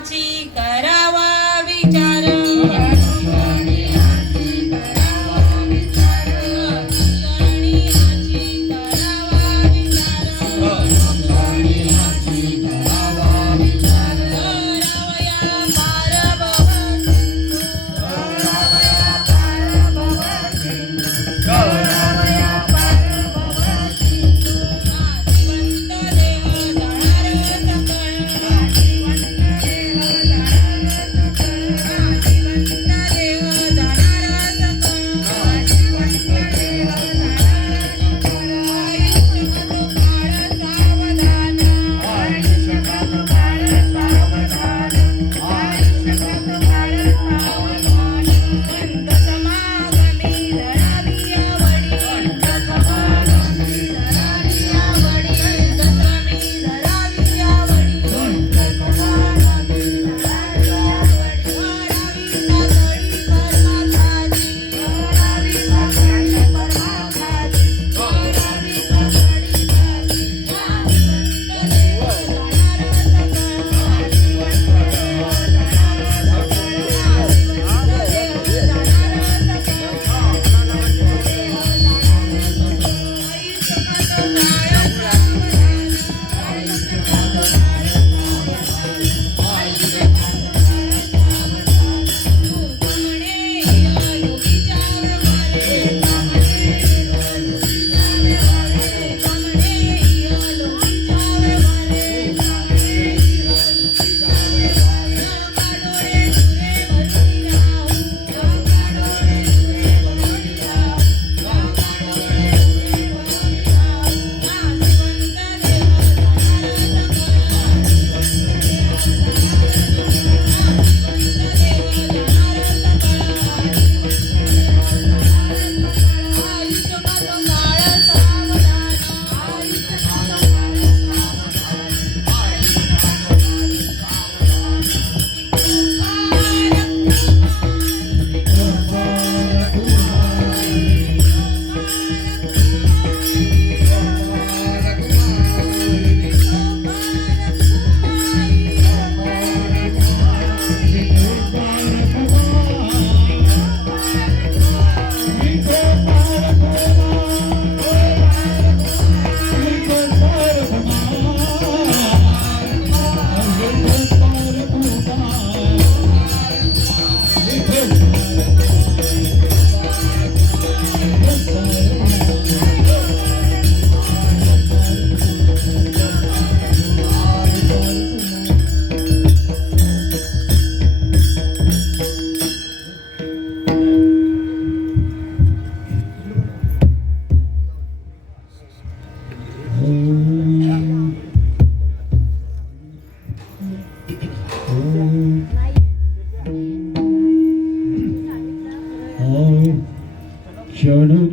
करावा विचार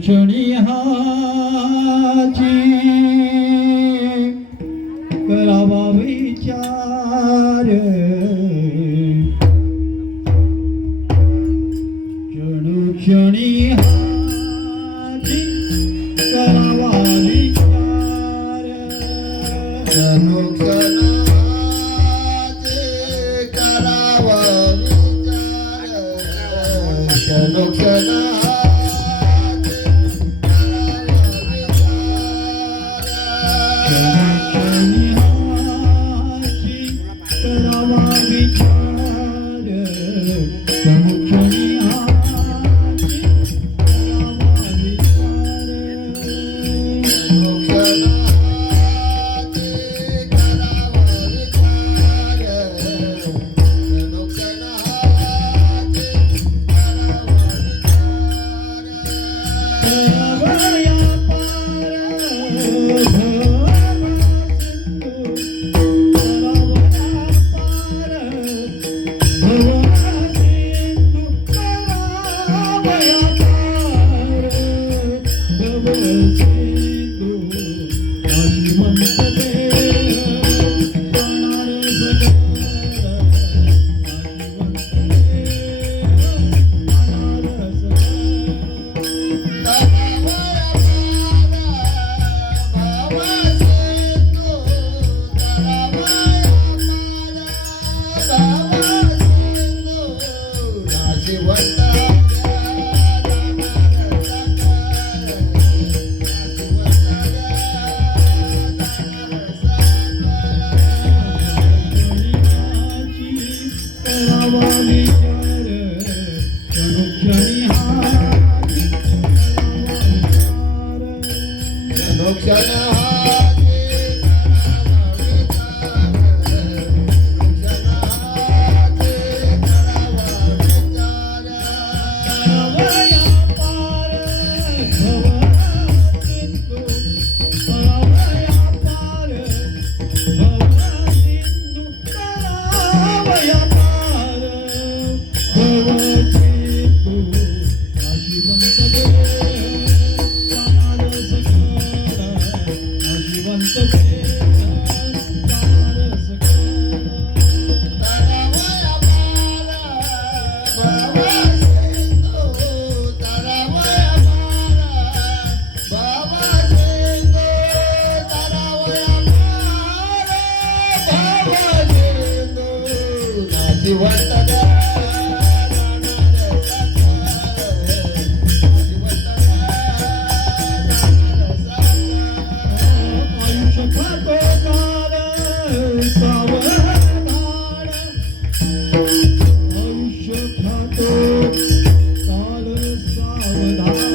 क्षणी हाची करावा विचार क्षणी हाची करावा विचार करावा विचार जिवंत द्या जाणार साकार. जिवंत द्या जाणार साकार. आयुष्य खातो काल सावधान, आयुष्य खातो काल सावधान,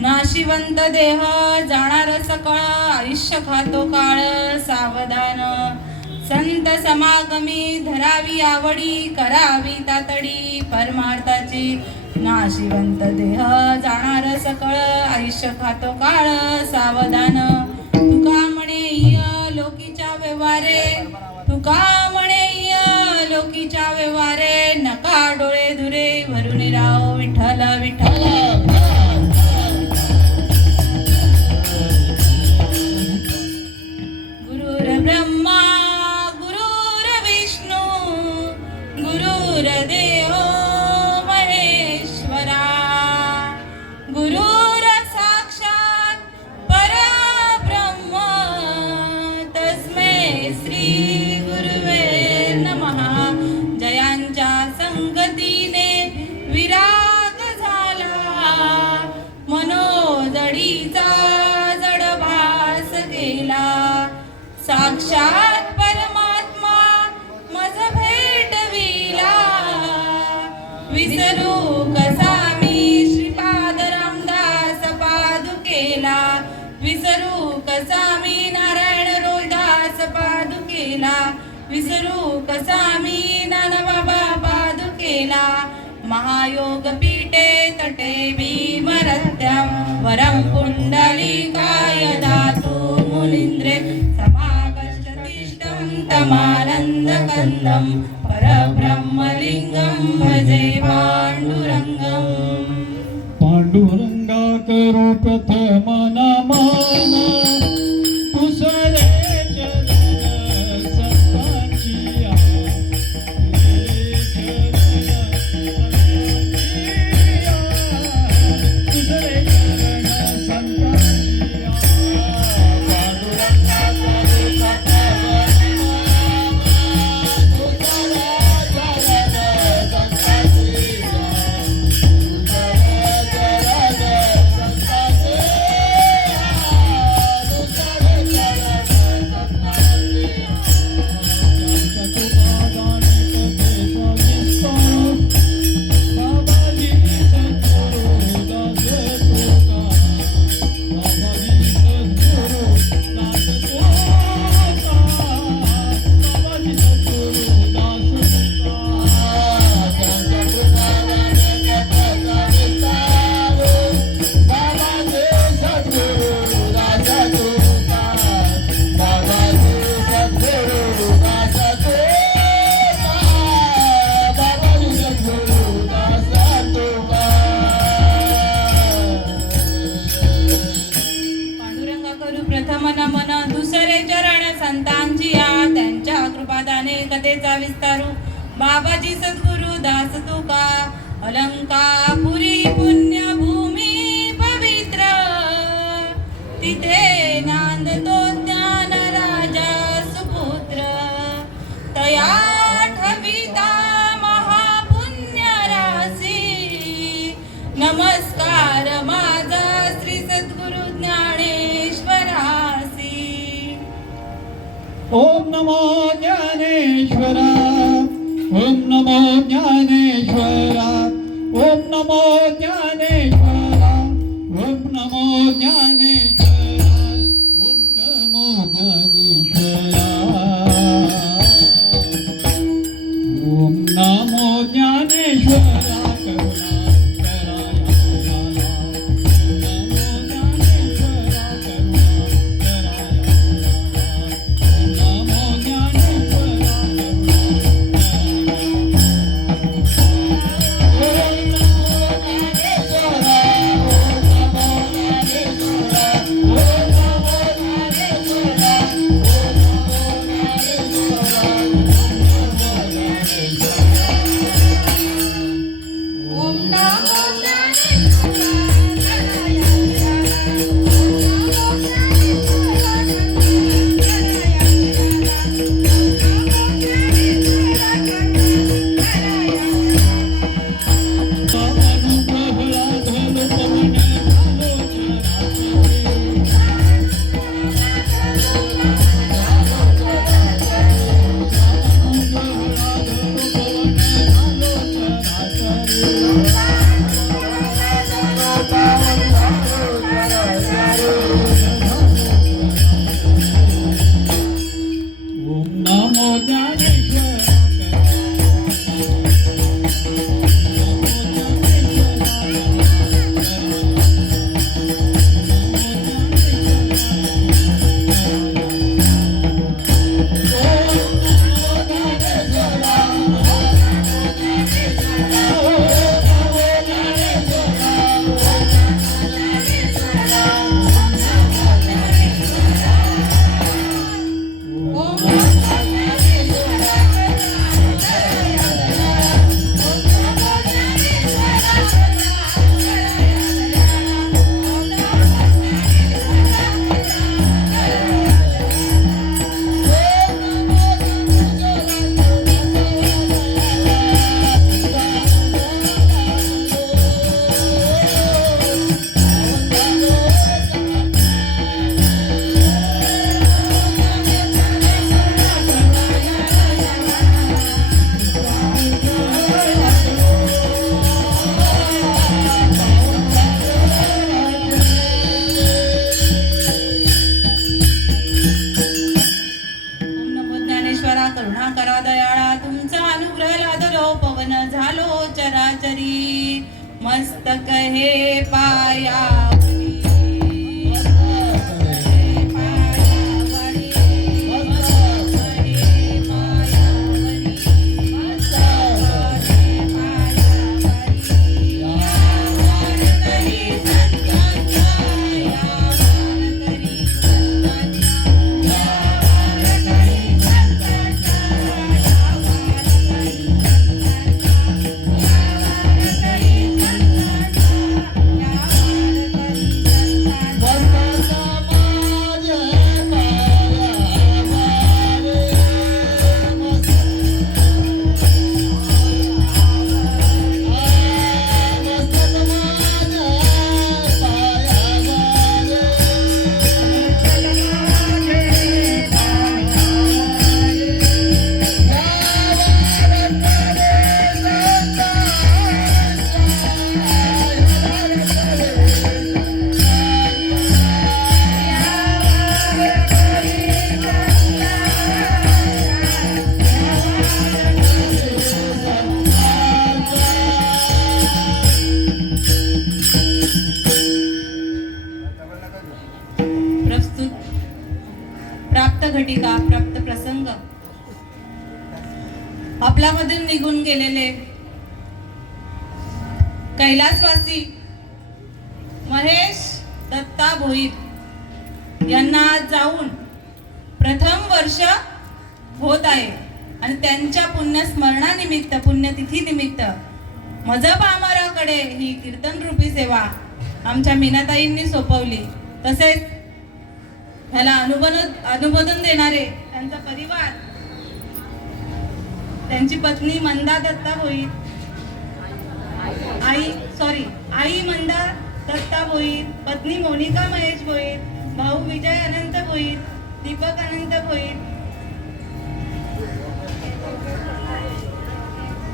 नाशिवंत देह जाणार सकळ आयुष्य खातो काळ सावधान संत समागमी धरावी आवडी करावी तातडी परमार्थाची नाशिवंत देह जाणार सकळ आयुष्य खातो काळ सावधान तुका म्हणे लोकीच्या व्यवहारे तुका म्हणे लोकीच्या व्यवहारे नका डोळे धुरे भरून राव विठ्ठल विठ्ठल ब्रह्मा गुरुर्विष्णू गुरुर्देव महेश्वरा गुरुर साक्षात परब्रह्म तस्मै श्री गुरुवे नमः जयांच्या संगतीने विराग झाला मनोजडीचा जडभास केला साक्षात परमात्मा मज भेटविला विसरू कसा मी श्रीपाद रामदास पादुकेला विसरू कसा मी नारायण रोहिदास पादुकेला विसरू कसा मी नानाबाबा पादुकेला महायोग पीठे तटे भीमरत्यां वरं पुंडलिकाय दातु मुनीन्द्रे समागच्छतिष्ठं तमानन्दकन्दं परब्रह्मलिङ्गं भजे पाण्डुरङ्गम् पांडुरंगा करू प्रथम नमन दुसरे चरण संतांची दुसरे चरण संतांची कथेचा विस्तारू बाबाजी सद्गुरु दास तुका अलंकापुरी पुण्यभूमी पवित्र तिथे नांदतो ज्ञान राजा सुपुत्र तया ठविता महापुण्य राशी नमस्कार माझा श्री सद्गुरु ज्ञानेश्वरासी ओम नमो ज्ञानेश्वरा ओम नमो ज्ञानेश्वरा ओम नमो ज्ञानेश्वरा ओम नमो ज्ञानेश्वरा ओम नमो ज्ञानेश्वरा ओम नमो ज्ञानेश्वरा घटिका प्राप्त प्रसंग आपल्यामधून निघून गेलेले कैलासवासी महेश दत्ता भोईर यांना आज जाऊन प्रथम वर्ष होत आहे आणि त्यांच्या पुण्यस्मरणानिमित्त पुण्यतिथी निमित्त मजब आमाराकडे ही कीर्तन रूपी सेवा आमच्या मीनाताईंनी सोपवली. तसेच ह्याला अनुमोदन देणारे त्यांचा परिवार, त्यांची पत्नी मंदा दत्ता भोईर, आई मंदा दत्ता भोईर, पत्नी मोनिका महेश भोईर, भाऊ विजय अनंत भोईर, दीपक अनंत भोईर,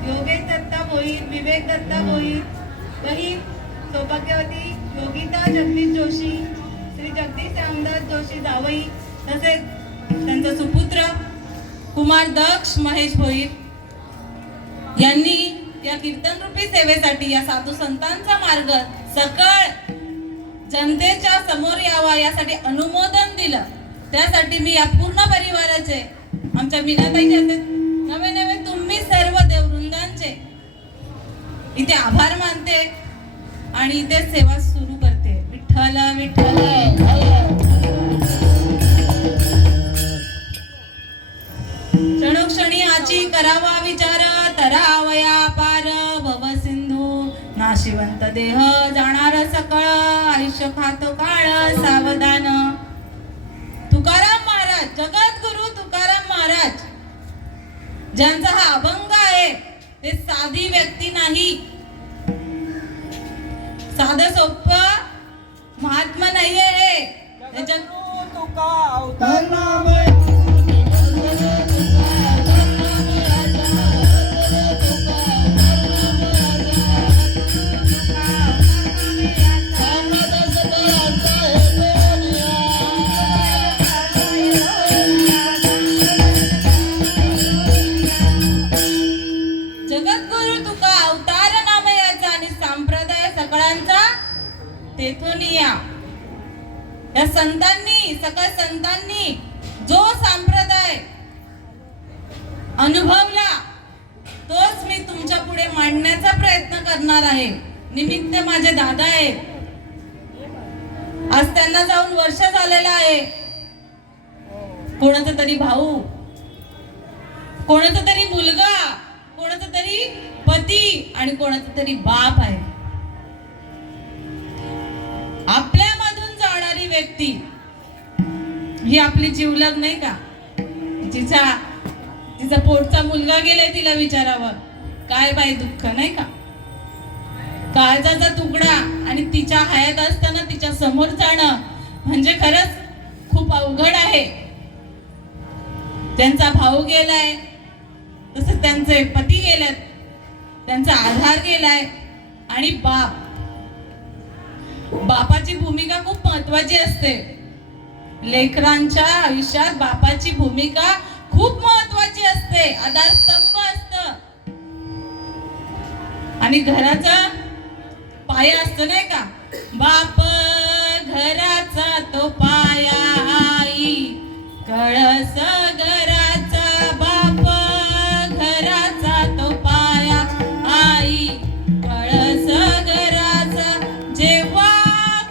योगेश दत्ता भोईर, विवेक दत्ता भोईर, बहीण सौभाग्यवती योगिता जगदीश जोशी, श्री जगदीश रामदास जोशी जावई, तसेच त्यांचा सुपुत्र कुमार दक्ष महेश भोईर यांनी या कीर्तन रूपी सेवेसाठी या साधू संतांचा मार्ग सकळ जनतेच्या समोर यावा यासाठी अनुमोदन दिलं. त्यासाठी मी या पूर्ण परिवाराचे, आमच्या मीनाताईचे नवे नवे तुम्ही सर्व देववृंदांचे इथे आभार मानते आणि इथे सेवा सुरू करते. विठ्ठल विठ्ठल. क्षणोक्षणी आची करावा विचार, तरावया पार भव सिंधू, नाशिवंत देह जाणार सकळ, आयुष्य खातो काळ सावधान. तुकाराम महाराज, जगद्गुरु तुकाराम महाराज ज्यांचा हा अभंग आहे ते साधी व्यक्ती नाही, साधं सोपं महात्मा नाहीये हे. तुका अवतार नाम जगद्गुरु तुका अवतार नाम याचा आणि संप्रदाय सकळांचा तेथून या संतांनी, सकळ संतांनी जो संप्रदाय अनुभवला तोच मी तुमच्या पुढे मांडण्याचा प्रयत्न करणार आहे. निमित्त माझे दादा आहेत, आज त्यांना जाऊन वर्ष झालेलं आहे. कोणाचा तरी भाऊ, कोणाचा तरी मुलगा, कोणाचा तरी पती आणि कोणाचा तरी बाप आहे. आपल्यामधून जाणारी व्यक्ती ही आपली जीवलग नाही का? तिचा पोटचा मुलगा गेलाय, तिला विचारावं काय बाई दुःख नाही का? काळजाचा तुकडा आणि तिच्या हयात असताना तिच्या समोर जाणं म्हणजे खरंच खूप अवघड आहे. त्यांचा भाऊ गेलाय, तसं त्यांचे पती गेलेत, त्यांचा आधार गेलाय आणि बापाची भूमिका खूप महत्वाची असते. लेकरांच्या आयुष्यात बापाची भूमिका खूप महत्वाची असते, आधारस्तंभ असतं आणि घराचा पाया असतो नाही का? बाप घराचा तो पाया, आई कळस घराचा, बाप घराचा तो पाया, आई कळस घराचा, जेव्हा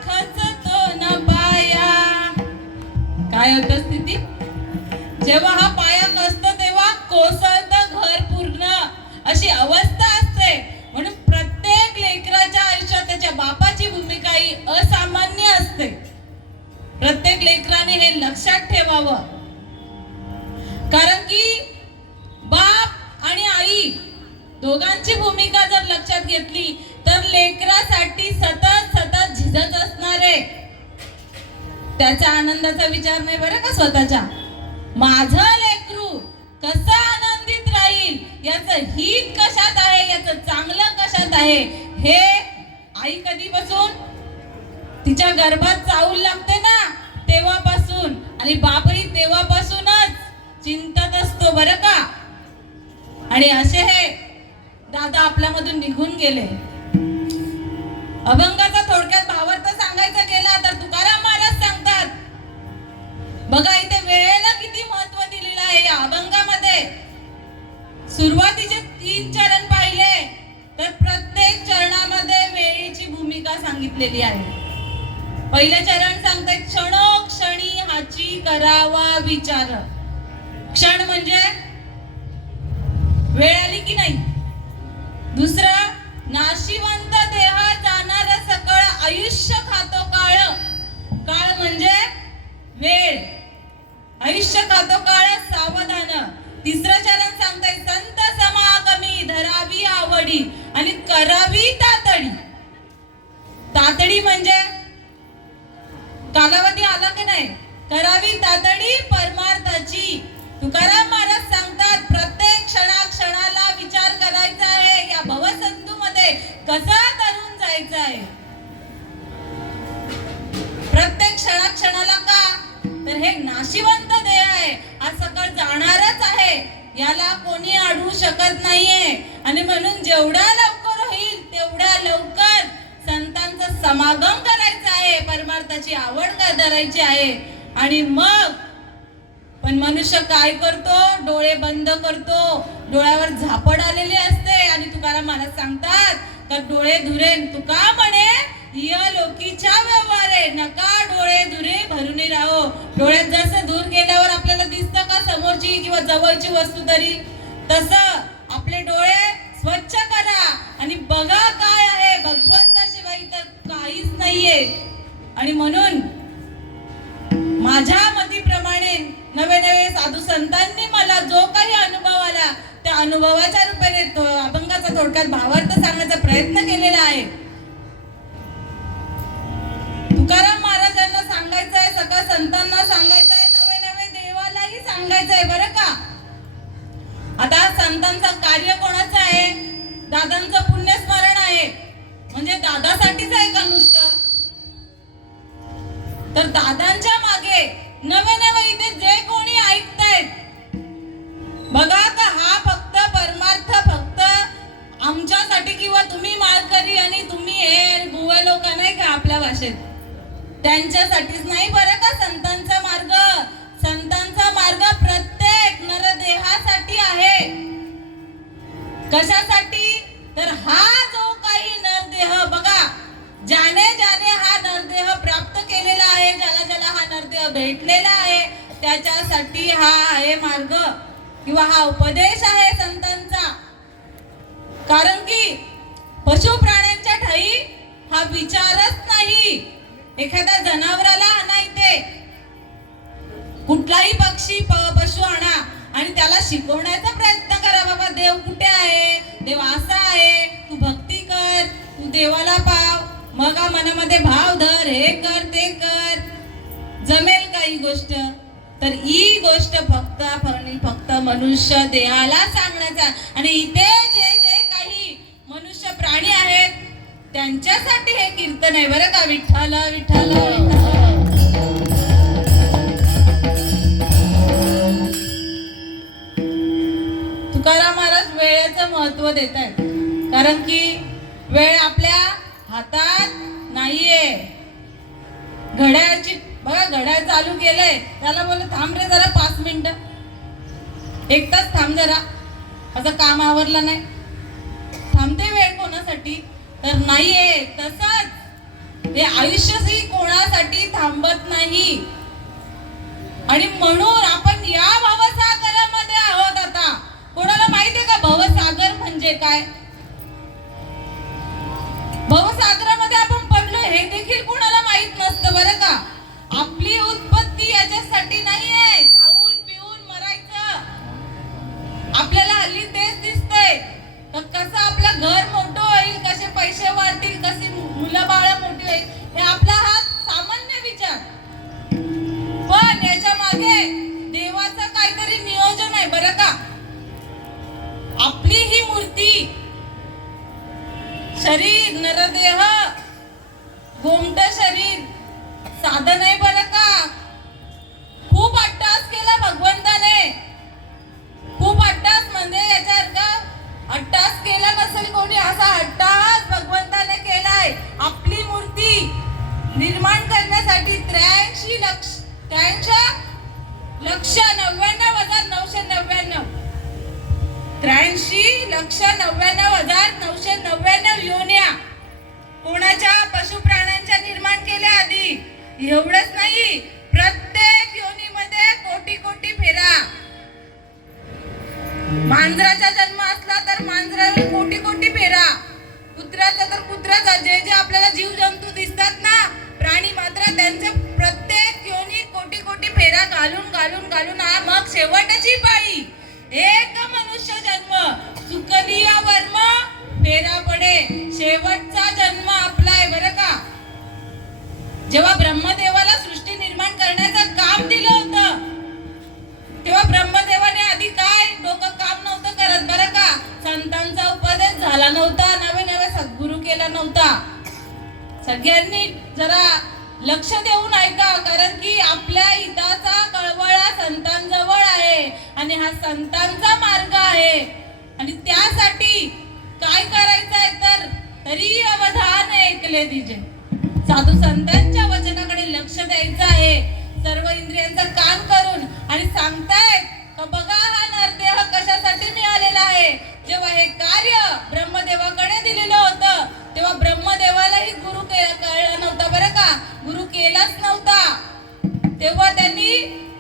खचतो न पाया. काय होतं स्थिती? जेव्हा हा पाया खचतो तेव्हा कोसळतं घर पूर्ण, अशी अवस्था असते. म्हणून प्रत्येक लेकराच्या आयुष्यात त्याच्या बापाची भूमिका ही असामान्य असते. प्रत्येक लेकराने हे लक्षात ठेवावं, कारण की बाप आणि आई दोघांची भूमिका जर लक्षात घेतली तर लेकरासाठी सतत सतत झिजत असणारे, त्याच्या आनंदाचा विचार नाही बरं का स्वतःच्या. माझं लेकरू कसं आनंदित राहील, याचं हित कशात आहे, याचं चांगलं कशात आहे, हे आई कधीपासून तिच्या गर्भात चावूल लागते ना तेव्हापासून, आणि बापही तेव्हापासूनच चिंतत असतो बरं का. आणि असे हे दादा आपल्यामधून निघून गेले. अभंगाचा थोडक्यात भावार्थ सांगायचा गेला तर तुकाराम महाराज सांगतात, बघा इथे वेळेला किती पहिलं चरण सांगताय क्षणोक्षणी हाची करावा विचार. क्षण म्हणजे वेळ आली की नाही. दुसरं नाशिवंत देह जाणार सकळ आयुष्य खातो काळ. काळ म्हणजे वेळ, आयुष्य खातो काळ सावधान. तिसरं चरण सांगताय संत समागमी धरावी आवडी आणि करावी तातडी. तातडी म्हणजे कालावधी आला की नाही, करावी तातडी परमार्थाची. तुकाराम महाराज सांगतात प्रत्येक क्षणाला विचार करायचा आहे, या भवसंतू मध्ये कसा तरून जायचं आहे. प्रत्येक क्षणाला का तर हे नाशिवंत देह आहे, आज सकळ जाणारच आहे, याला कोणी अडवू शकत नाहीये. आणि म्हणून जेवढा लवकर होईल तेवढ्या लवकर संतांचा समागम करायचा आहे, परमार्थाची आवड धरायची आहे. आणि मग पण मनुष्य काय करतो, डोळे बंद करतो, डोळ्यावर झापड आलेली असते. आणि तुकाराम महाराज सांगतात का डोळे धुरेन तुका म्हणे य लोकीच्या व्यवहारे नका डोळे धुरे भरूनी राहो. डोळ्यात जसं दूर गेल्यावर आपल्याला दिसतं का समोरची किंवा जवळची वस्तू तरी, तसं आपले डोळे स्वच्छ करा आणि बघा काय आहे, भगवंताशिवाय तर काहीच नाहीये. आणि म्हणून माझ्या मतीप्रमाणे नवे साधू संतांनी मला जो काही अनुभव आला त्या अनुभवाच्या रूपाने अभंगाचा थोडक्यात भावार्थ सांगण्याचा प्रयत्न केलेला आहे. तुकाराम महाराजांना सांगायचं आहे, सगळ्या संतांना सांगायचं आहे, नवे देवालाही सांगायचं आहे बरं का. आता संतांचं कार्य कोणाचं आहे, दादांचं पुण्यस्मरण आहे. म्हणजे दादासाठीच आहे का नुसतं, तर दादांच्या मागे नवे इथे जे कोणी ऐकतायत बघा का हा फक्त परमार्थ फक्त आमच्यासाठी किंवा तुम्ही माळकरी आणि तुम्ही हे बुवे लोक नाही का आपल्या भाषेत, त्यांच्यासाठीच नाही बरं का. संतांचा मार्ग प्रत्येक नरदेहासाठी आहे. कशासाठी तर हा जो काही नरदेह बघा, ज्याने हा नरदेह प्राप्त केलेला आहे, ज्याला हा नरदेह भेटलेला आहे, त्याच्यासाठी हा आहे मार्ग किंवा हा उपदेश आहे संतांचा. कारण की पशु प्राण्यांच्या ठाई हा विचारच नाही. एखाद्या जनावराला आणा इथे, कुठलाही पशु आणा आणि त्याला शिकवण्याचा प्रयत्न करा, बाबा देव कुठे आहे, देव असा आहे, तू भक्ती कर, तू देवाला पाव, मग मनामध्ये भाव धर, हे कर ते कर, जमेल का ही गोष्ट. तर ही गोष्ट फक्त मनुष्य देहाला सांगण्याचा. आणि इथे जे काही मनुष्य प्राणी आहेत त्यांच्यासाठी हे कीर्तन आहे बरं का. विठ्ठल विठ्ठल विठ्ठल. तुकाराम महाराज वेळेचं महत्व देत आहेत, कारण की वेळ आपल्या हातात नाहीये. घड्याळाची बघा, घड्याळ चालू केलंय, त्याला बोल थांब रे जरा 5 मिनिटं, 1 तास थांब जरा, असं काम आवरलं नाही, थांबते वेळ कोणासाठी तर नाहीये. तसंच हे आयुष्यही कोणासाठी थांबत नाही. आणि म्हणून आपण या भवसागरामध्ये आहोत. आता कोणाला माहितीये का भवसागर म्हणजे काय? भवसागरामध्ये आपण पडलो हे देखील कोणाला माहित नसतं बरं का. आपली उत्पत्ती याच्यासाठी नाहीये खाऊन पिऊन मरायचं. आपल्याला हल्ली तेच दिसतंय, कसं आपलं घर मोठं होईल, कसे पैसे वाढतील, कशी मुलं बाळ मोठी होईल, हे आपला हा सामान्य विचार. पण याच्या मागे देवाचं काहीतरी नियोजन आहे बरं का. आपली ही मूर्ती, शरीर, नरदेह, गोमट शरीर साधन आहे बरं का. खूप अट्टास केला भगवंताने, खूप अट्टास म्हणजे याच्यासारखा अट्टास केला नसेल कोणी, असा अट्टास भगवंताने केलाय. आपली मूर्ती निर्माण करण्यासाठी 83 लक्ष 93,99,999 योन्या कोणाच्या पशु प्राण्यांच्या निर्माण केल्या आधी. एवढंच नाही, प्रत्येक योनीमध्ये कोटी कोटी फेरा. मांजराचा जन्म असला तर मांजराला कोटी कोटी फेरा, कुत्र्याचा तर कुत्र्याचा. जे जे आपल्याला जीव जंतू दिसतात ना, प्राणी मात्र, त्यांचे प्रत्येक योनी कोटी कोटी फेरा घालून घालून घालून मग शेवटची पाळी एक मनुष्य जन्म. सुखदिया वर्म फेरा पडे, शेवटचा जन्म आपला आहे बरं का. जेव्हा ब्रह्मदेवाला सृष्टी निर्माण करण्याचं काम दिलं होतं, तेव्हा ब्रह्मदेवाने आधी काय डोकं काम नव्हतं करत बरं का. संतांचा उपदेश झाला नव्हता, नवे नवे सद्गुरू केला नव्हता. सगळ्यांनी जरा लक्ष देऊन ऐका, कारण की आपल्या हिताचा कळवळा संतांजवळ आहे आणि हा संतांचा मार्ग आहे. आणि त्यासाठी काय करायचं आहे तर तरी अवधान ऐकले दिजे. साधू संतांच्या वचनाकडे लक्ष द्यायचं आहे, सर्व इंद्रियांचा कान करून. आणि सांगतायत का बघा हा नरदेह कशासाठी मिळालेला आहे. जेव्हा हे कार्य ब्रह्मदेवाकडे दिलेलं होतं, तेव्हा ब्रह्मदेवालाही गुरु कळला नव्हता बरं का, गुरु केलाच नव्हता. तेव्हा त्यांनी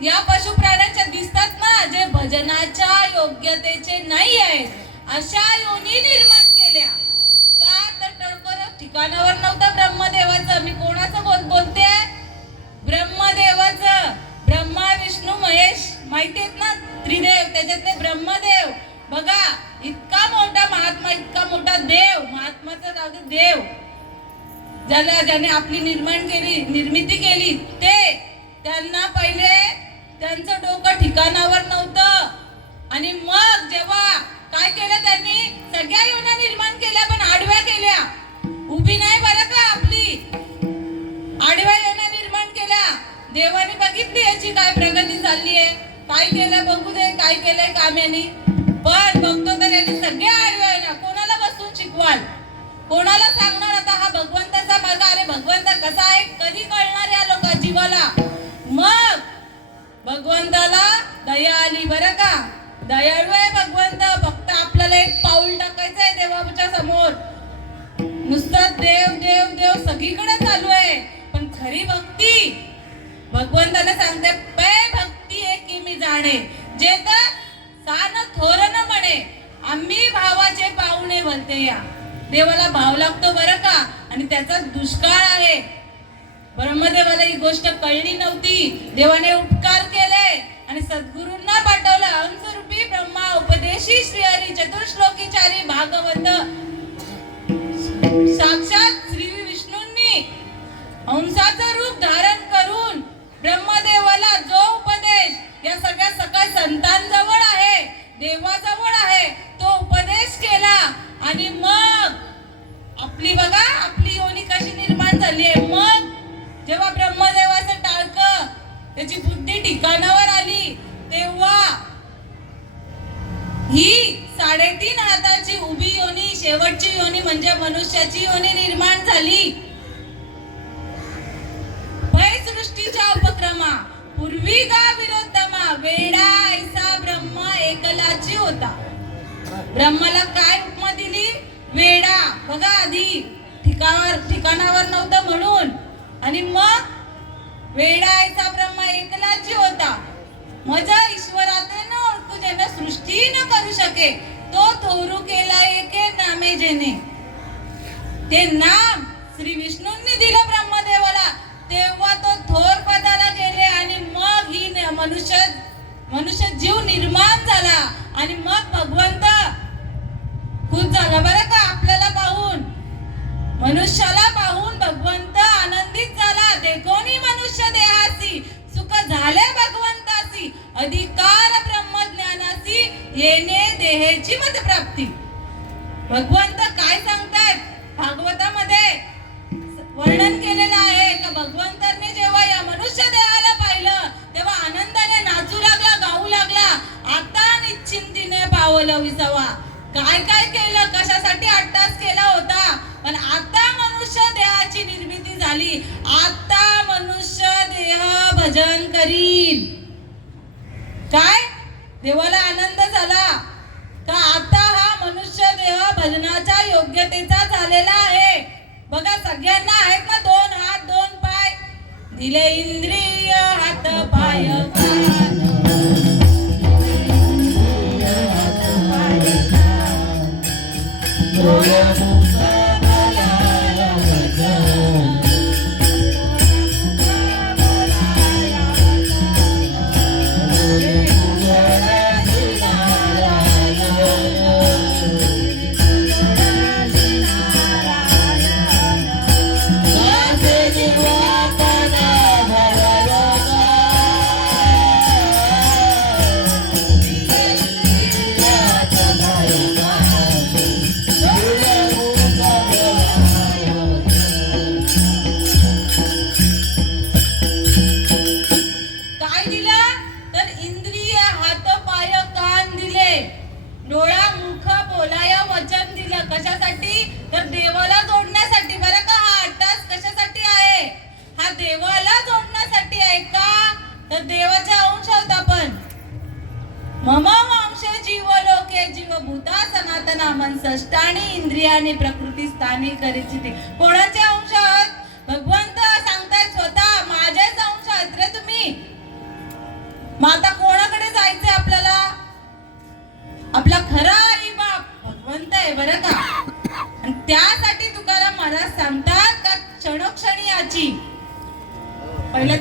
या पशु प्राण्यांच्या दिसतात ना, जे भजनाच्या योग्यतेचे नाही आहेत, अशा योनी निर्माण केल्या. का तर टळकर ठिकाणावर नव्हता ब्रह्मदेवाचं. मी कोणाचं बोलते? ब्रह्मदेवाचं. ब्रह्मा विष्णू महेश माहितीयेत ना, त्रिदेव, त्याच्यातले ब्रह्मदेव. बघा इतका मोठा महात्मा, इतका मोठा देव, महात्माचं नाव देव, ज्याने आपली निर्मिती केली, ते त्यांना पहिले त्यांचं डोकं ठिकाणावर नव्हतं. आणि मग जेव्हा काय केलं त्यांनी, सगळ्या योना निर्माण केल्या, पण आडव्या केल्या, उभी नाही बरं का. आपली आडव्या योना निर्माण केल्या. देवाने बघितली याची काय प्रगती चालली आहे, काय केलं बघू दे, काय केलंय काम्यानी. पण बघतो तर यांनी सगळ्या आडव्या योना. कोणाला बसून शिकवाल, कोणाला सांगणार आता हा भगवंताचा मार्ग. अरे भगवंत कसा आहे कधी कळणार या लोका जीवाला. मग भगवंताला दया आली बरं का. दयाळू आहे भगवंत. फक्त आपल्याला एक पाऊल टाकायचं आहे देवाच्या समोर. नुसतं देव देव देव सगळीकडे चालू आहे, पण खरी भक्ती भगवंताला सांगते, पै भक्ती एकी मी जाणे, जे तर सान थोर न म्हणे, आम्ही भावाचे पाहुणे बोलते. या देवाला भाव लागतो बरं का. आणि त्याचा दुष्काळ आहे. ब्रह्मदेवाला ही गोष्ट कळली नव्हती. देवाने उपकार केले आणि सद्गुरूंना पाठवलं. अंशरूपी ब्रह्मा उपदेशी श्रीहरी चतुर्श्लोकीचारी भागवत. साक्षात श्री विष्णूंनी अंशाचं रूप धारण करून ब्रह्मदेवाला जो उपदेश या सगळ्या सकाळ संतांजवळ आहे, देवाजवळ आहे, तो उपदेश केला. आणि मग आपली बघा आपली योनी कशी निर्माण झाली आहे. मग जेव्हा ब्रह्मदेवाचं टाळकं त्याची बुद्धी ठिकाणावर आली, तेव्हा ही 3.5 हाताची उभी योनी, शेवटची योनी म्हणजे मनुष्याची योनी निर्माण झाली. सृष्टीच्या उपक्रमा पूर्वी गा विरोधमा, वेडा ऐसा ब्रह्म एकलाची होता. ब्रह्माला काय उपमा दिली? वेडा. बघा आधी ठिकाणावर नव्हतं म्हणून. आणि मग वेडा ऐसा ब्रह्म एकलाची होता. मजा ईश्वराचे न ओळखू ज्याने सृष्टी न करू शके, तो थोरू केला एके नामे जेने. ते नाम श्री विष्णूंनी दिलं ब्रह्मदेवाला. तेव्हा तो थोर पदाला गेले आणि मग ही मनुष्य जीव निर्माण झाला. आणि मग भगवंत खुश झाला बरं का आपल्याला पाहून. मनुष्याला पाहून भगवंत आनंदित झाला. देखोनी मनुष्य देहासी सुख झाले भगवंतासी, अधिकार ब्रह्मज्ञानासी येणे देहेची मत प्राप्ती. भगवंत काय सांगतात भागवतामध्ये वर्णन केलेलं आहे का भगवंतांनी जेव्हा या मनुष्य देहाला पाहिलं, तेव्हा आनंदाने नाचू लागला, गाऊ लागला. आता निश्चिंतीने पावलं विसावा. काय काय केलं, कशासाठी अट्टास केला होता, पण आता मनुष्य देहाची निर्मिती झाली. आता मनुष्य देह भजन करील. काय देवाला आनंद झाला का आता हा मनुष्य देह भजनाच्या योग्यतेचा झालेला आहे. बघा सगळ्यांना आहेत ना 2 हात 2 पाय, दिले इंद्रिय हात पाय कान. काय दिलं तर इंद्रिय हात पाय कान दिले, डोळा मुख बोलाया वचन दिलं. कशासाठी तर देवाला जोडण्यासाठी. बरं का, हा 8 तास कशासाठी आहे? हा देवाला जोडण्यासाठी आहे. का तर देवाचे अंश आहोत आपण. मम वंशे जीवलोके जीवभूता सनातना मन षष्टानी इंद्रियानी प्रकृती स्थानी करिचिते. कोणाचे अंश आहात? भगवंत सांगतायत स्वतः, माझेच अंश आहात रे तुम्ही. मग आता कोणाकडे जायचंय आपल्याला? आपला खरा आई बाप भगवंत आहे बरं का. आणि त्यासाठी तुकाराम महाराज सांगतात का क्षणोक्षणी याची पहिलं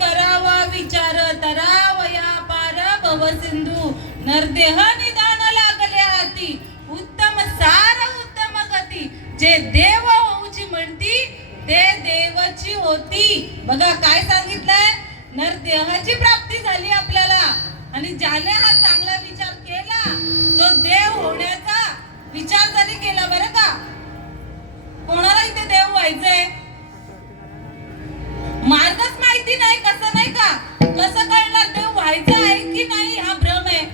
करावा विचार तरावया पार भव सिंधू नरदेह निदान लागले हाती उत्तम सार उत्तम गती जे देव होऊची म्हणती ते देवाची होती. बघा काय सांगितलंय, नरदेहाची प्राप्ती झाली आपल्याला. आणि ज्याने हा चांगला विचार केला, जो देव होण्याचा विचार जरी केला बरं का, कोणाला इथे देव व्हायचंय? मार्गच माहिती नाही, कसं नाही का, कसं कळणार देव व्हायचं आहे की नाही? हा भ्रम आहे.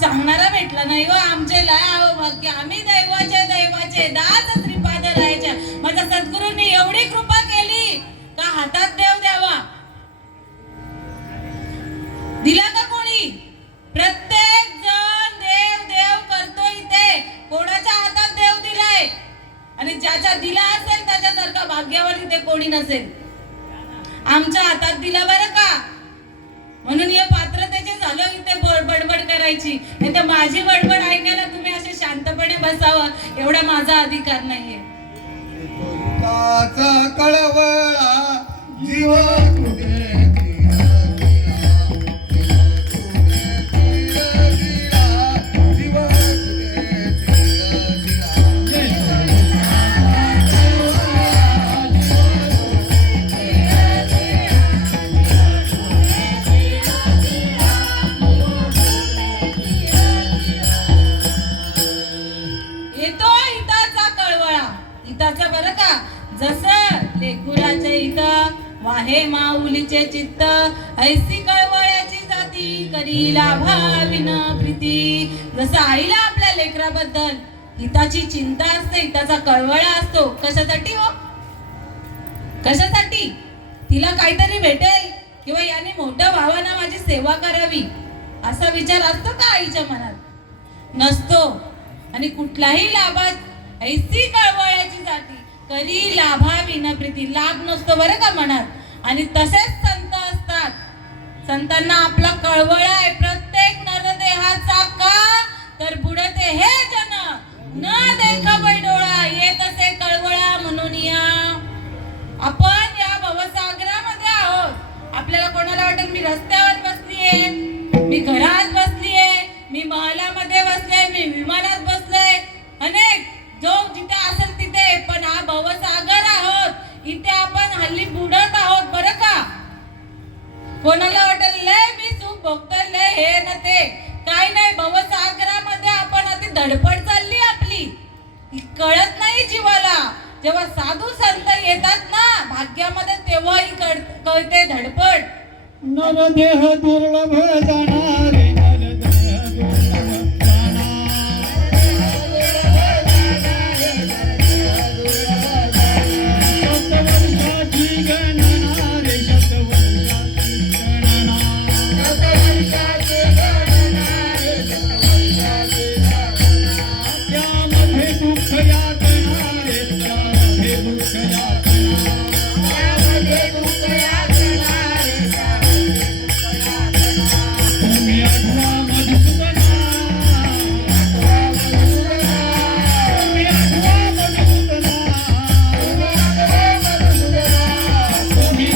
सांगणारा भेटला नाही व आमचे लाय भाग्य, आम्ही दैवाचे दास श्रीपाद राहायच्या. माझ्या सद्गुरूंनी एवढी कृपा केली का हातात देव द्यावा. दिला का कोणी? प्रत्येक जण देव देव करतो इथे. कोणाच्या हातात देव दिलाय? आणि ज्याच्या दिला असेल त्याच्यासारखा भाग्यवान इथे कोणी नसेल. आमच्या हातात दिला बरं का, म्हणून हे पात्रतेचे झालं इथे बडबड करायची. नाही तर माझी बडबड ऐकायला तुम्ही असे शांतपणे बसावं एवढा माझा अधिकार नाहीये. कळवळा जीव बरं का. जसं लेकुराचे हित वाहे माऊलीचे चित्त ऐसी कळवळ्याची जाती करीला भाविन प्रीती. जसं आईला आपल्या लेकराबद्दल हिताची चिंता असते, हिताचा कळवळा असतो. कशासाठी हो? कशासाठी? तिला काहीतरी भेटेल किंवा याने मोठ्या भावानं माझी सेवा करावी असा विचार असतो का आईच्या मनात? नसतो. आणि कुठलाही लाभात ऐसी कळवळ्याची जाती करी लाभा विना प्रीती. लाभ नसतो बरं का मनात. आणि तसेच संत असतात. संतांना आपला कळवळा आहे प्रत्येक नरदेहाचा. का तर बुडते हे जन न देखा बैडो जेव्हा साधू संत येतात ना भाग्यामध्ये तेव्हाही कळते धडपड. नरदेह दुर्लभ जाणारे नरदेह दुर्लभ शतवर्षाची गणना रे शतवर्षाची गणना त्यामध्ये दुःख यातना रे त्यामध्ये दुःख तुम्ही आठवा मधुसूदना तुम्ही आठवा मधुसूदना तुम्ही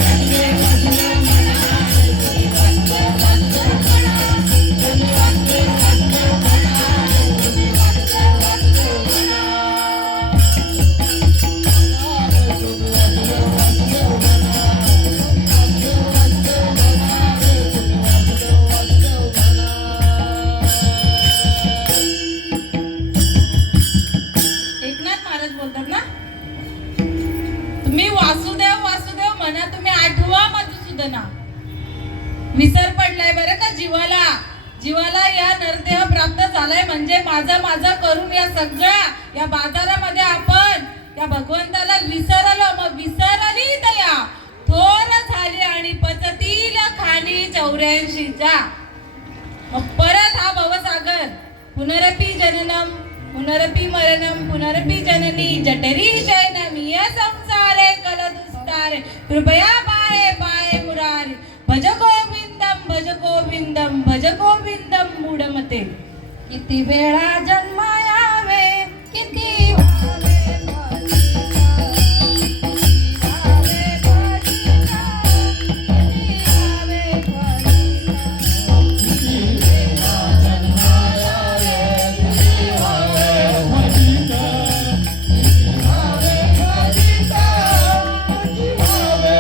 एकनाथ महाराज बोलतात ना तुम्ही वासुदेव वासुदेव म्हणा तुम्ही आठवा मधुसूदना. विसर पडलाय बरं का जीवाला. जीवाला या नरदेह प्राप्त झालाय म्हणजे माझं माझं करून या सगळ्या या बाजारामध्ये आपण या भगवंताला विसरलो. मग विसरली दया थोर झाली आणि पचतील खाणी 84च्या. मग परत हा भवसागर पुनरपि जननम पुनरपि मरणम पुनरपि जननी जठरी शयनमी या संसारे कलदुस्तारे कृपया पाहे पाहे मुरारी भज गोविंदम भज गोविंदम भज गोविंदम मूढमते. किती वेळा जन्मायावे किती व्हावे फलिता, किती व्हावे फलिता, किती व्हावे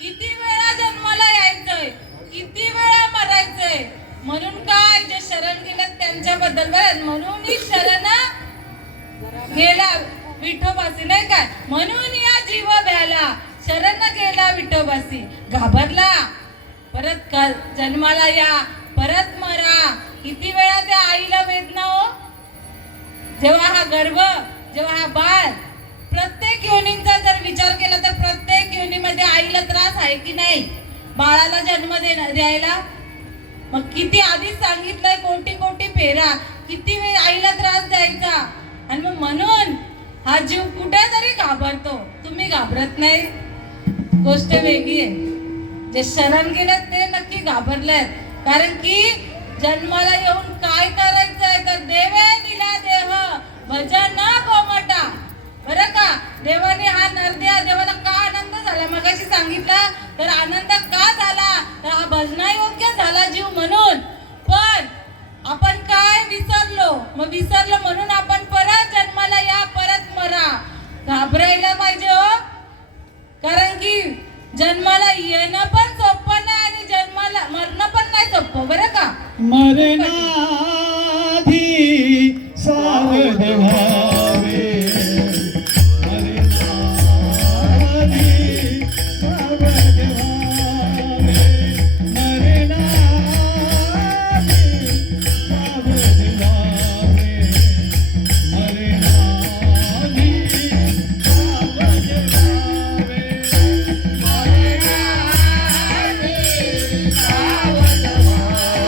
किती वेळा जन्माला यायचंय किती वेळा मरायचंय. म्हणून काय जे शरण गेलेत त्यांच्याबद्दल बरं म्हणून ही शरण गेला विठोबासी नाही काय. म्हणून या जीव भ्याला शरण गेला विठोबासी. घाबरला परत जन्माला या परत मरा. किती वेळा त्या आईला वेदना हो. जेव्हा हा गर्भ जेव्हा हा बाळ प्रत्येक योनींचा जर विचार केला तर प्रत्येक योनीमध्ये आईला त्रास आहे की नाही बाळाला जन्म द्यायला. मग किती आधीच सांगितलंय कोटी कोटी फेरा किती वेळ आईला त्रास द्यायचा. आणि मग म्हणून हा जीव कुठेतरी घाबरतो. तुम्ही घाबरत नाही गोष्ट वेगळी आहे. जे शरण गेलेत ते नक्की घाबरलेत. कारण की जन्माला येऊन काय करायचंय तर देवे दिला देह भजन कोमटा. बरं का देवाने हा नरदेह देवाला का आनंद झाला मगाशी सांगितला. तर आनंद का झाला तर हा भजनायोग्य झाला जीव म्हणून. पण आपण काय विसरलो. मग विसरलो म्हणून आपण परत जन्माला या परत मरा. घाबरायला पाहिजे हो. कारण की जन्माला येणं पण सोपं नाही आणि जन्माला मरणं पण नाही सोपं बरं का. मरणाधी सावध व्हावे मरणाधी सावध व्हावे मरणाधी सावध व्हावे मरणाधी सावध व्हावे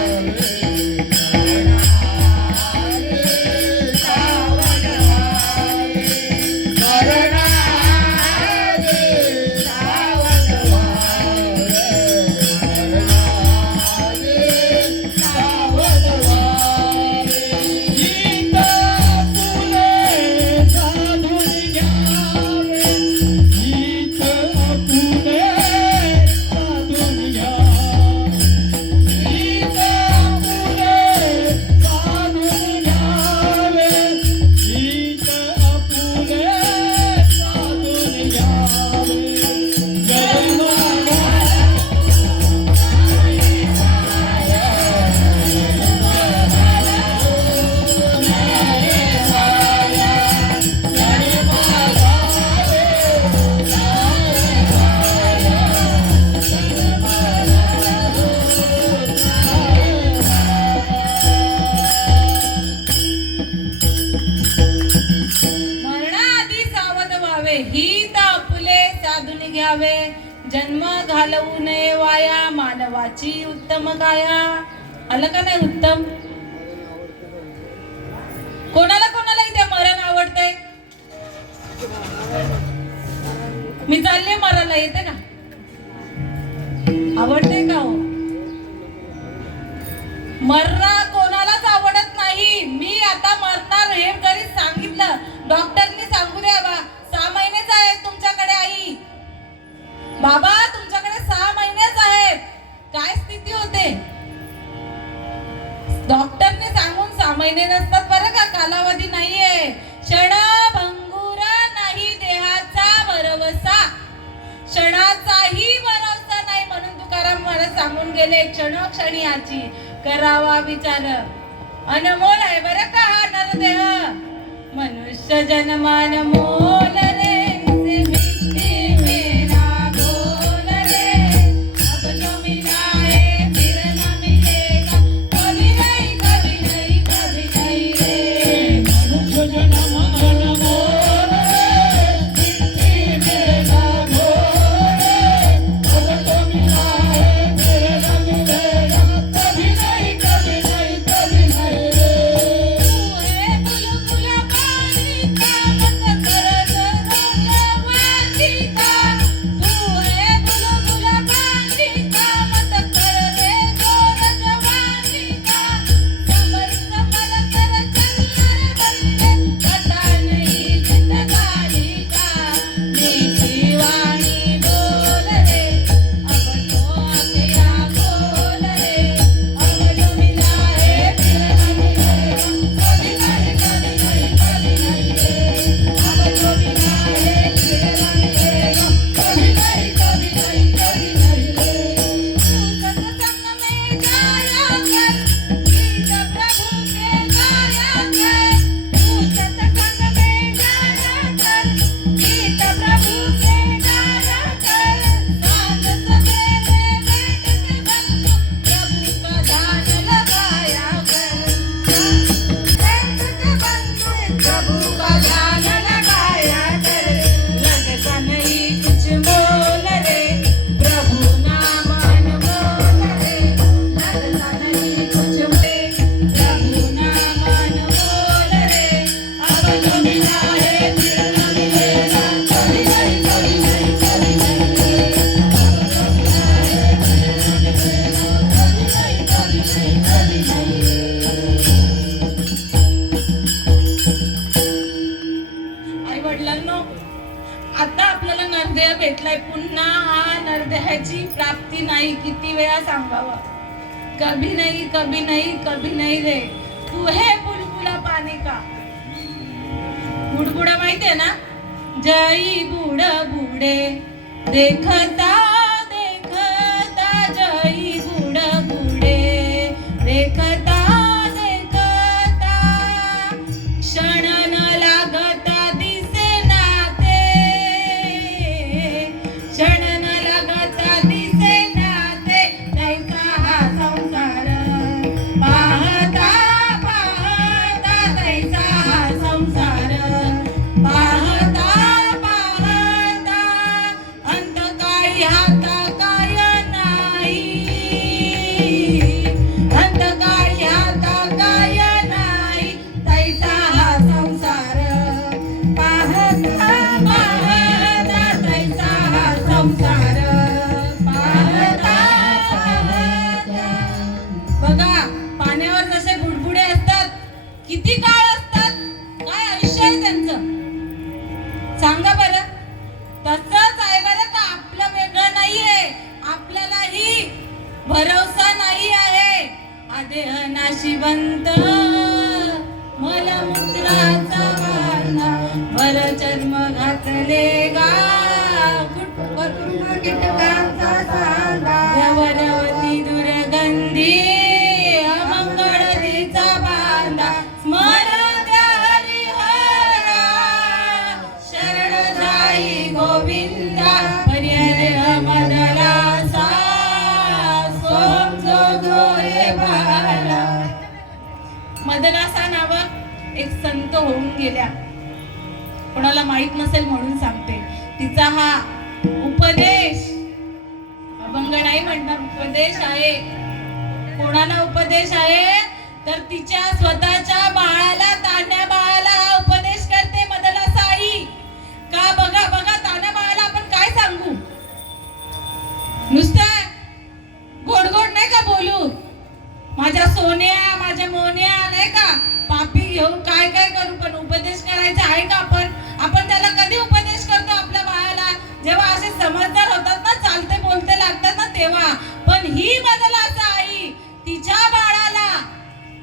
जन्म घालवू नये वाया, मानवाची उत्तम काया. आलं का नाही उत्तम? कोणाला कोणाला इथे मरण आवडतंय? मी चालले मरायला, येते का? आवडते का हो? मरणं कोणालाच आवडत नाही. मी आता मरणार हे जरी सांगितलं, डॉक्टरनी सांगू द्या बा 6 महिनेच आहेत तुमच्याकडे आई, बाबा तुमच्याकडे 6 महिनेच आहेत, काय स्थिती होते? डॉक्टरने सांगून 6 महिने नसतात बरं का, कालावधी नाहीये. क्षणभंगुर नाही देहाचा भरवसा, क्षणाचाही भरवसा नाही, म्हणून तुकाराम महाराज सांगून गेले क्षणोक्षणी याची करावा विचार. अनमोल आहे बरं का हा नरदेह, मनुष्य जन्मान मोल रे, से मिट्टी में ना घोल रे, अब जो मिला है फिर ना मिलेगा, कभी नहीं कभी नहीं कभी नहीं रे. मनुष्य जन्म अनमोल रे, मिट्टी में ना घोल रे, अब तो मिला है फिर न मिलेगा, कभी नहीं कभी नहीं कभी नहीं रे. तू है बुलबुला पानी का, मत कर जवानी का. तू है बुलबुला पानी का, मत कर रे जोर जवानी का. समर समर कर चल बंदे, पता नहीं जिंदगानी का. मीठी वाणी बोल रे, अब तो अखियाँ खोल रे, अब जो मिला है फिर न मिलेगा, कभी नहीं कभी नहीं कभी नहीं रे. अब जो मिला है फिर न मिलेगा, कभी नहीं कभी नहीं कभी नहीं रे. तू सत्संग में जाया कर, गीत प्रभु के गाया कर. तू सत्संग में जाया कर, गीत प्रभु के गाया कर. सांझ सवेरे बैठ के बंधु प्रभु का ध्यान लगाया कर. बैठ के बंधु प्रभु का ध्यान लगाया कर. लगता नहीं कुछ मोल रे, प्रभु नाम अनमोल रे. लगता नहीं कुछ मोल, प्रभु नाम अनमोल रे. अब जो मिला है फिर न मिलेगा, कभी नहीं कभी नहीं कभी नहीं रे. अब जो मिला है फिर न मिलेगा, कभी नहीं कभी नहीं कभी नहीं रे. आई वडिलांनो, आता आपल्याला नरदेह भेटलाय, पुन्हा हा नरदेहाची प्राप्ती नाही. किती वेळा सांगावं, कभी नहीं कभी नहीं कभी नहीं रे. तू है बुलबुला पानी का. बुडबुडा माहितीये ना, जई बुड बुडे देखता देखता, जई बुड बुडे देखता देखता, क्षण न लागता दिसे नाते, क्षण न लागता दिसे नाते. तैसा हा संसार पाहता पाहता, तैसा हा संसार पाहता पाहता, अंतकाळी हाता काय नाही, अंतकाळी हाता काय नाही. तैसा हा संसार पाहता पाहता, तैसा हा संसार पाहता पाहता. बघा, पाण्यावर जसे बुडबुडे असतात, किती काळ असतात, काय आयुष्य आहे त्यांचं, सांगा बरं. तसंच आहे बरं का, आपलं वेगळं नाहीये, आपल्यालाही भरवसा नाही आहे. आदेह नाशिवंत मलमूत्राचा बांधा, वर चर्म घातले गा, पूर्ण कीटकांचा सांगा. यवनवती दुर्गंधी अमंगळ तिचा बांधा, स्मर द्या हरिहरा, शरण जाई गोविंदा. पर्याय मदला सा, सोम जो गोरे बाला. मदनासा नावक एक संत होऊन गेल्या, कोणाला माहित नसेल म्हणून सांगते. तिचा हा उपदेश नाही म्हणणार उपदेश आहे. कोणाला उपदेश आहे तर तिच्या स्वतःच्या बाळाला, तान्ह्या बाळाला हा उपदेश करते मदलाचा आई. का बघा बघा, तान्ह्या बाळाला आपण काय सांगू? नुसतं गोड गोड नाही का बोलू, माझ्या सोन्या, माझ्या मोन्या नाही का, पापी घेऊन काय काय करू, पण उपदेश करायचा आहे का आपण? आपण त्याला कधी उपदेश करतो आपल्या बाळाला? जेव्हा असे समजदार होतात ना, चालते बोलते लागतात ना तेव्हा. पण ही बदलाचा आई तिच्या बाळाला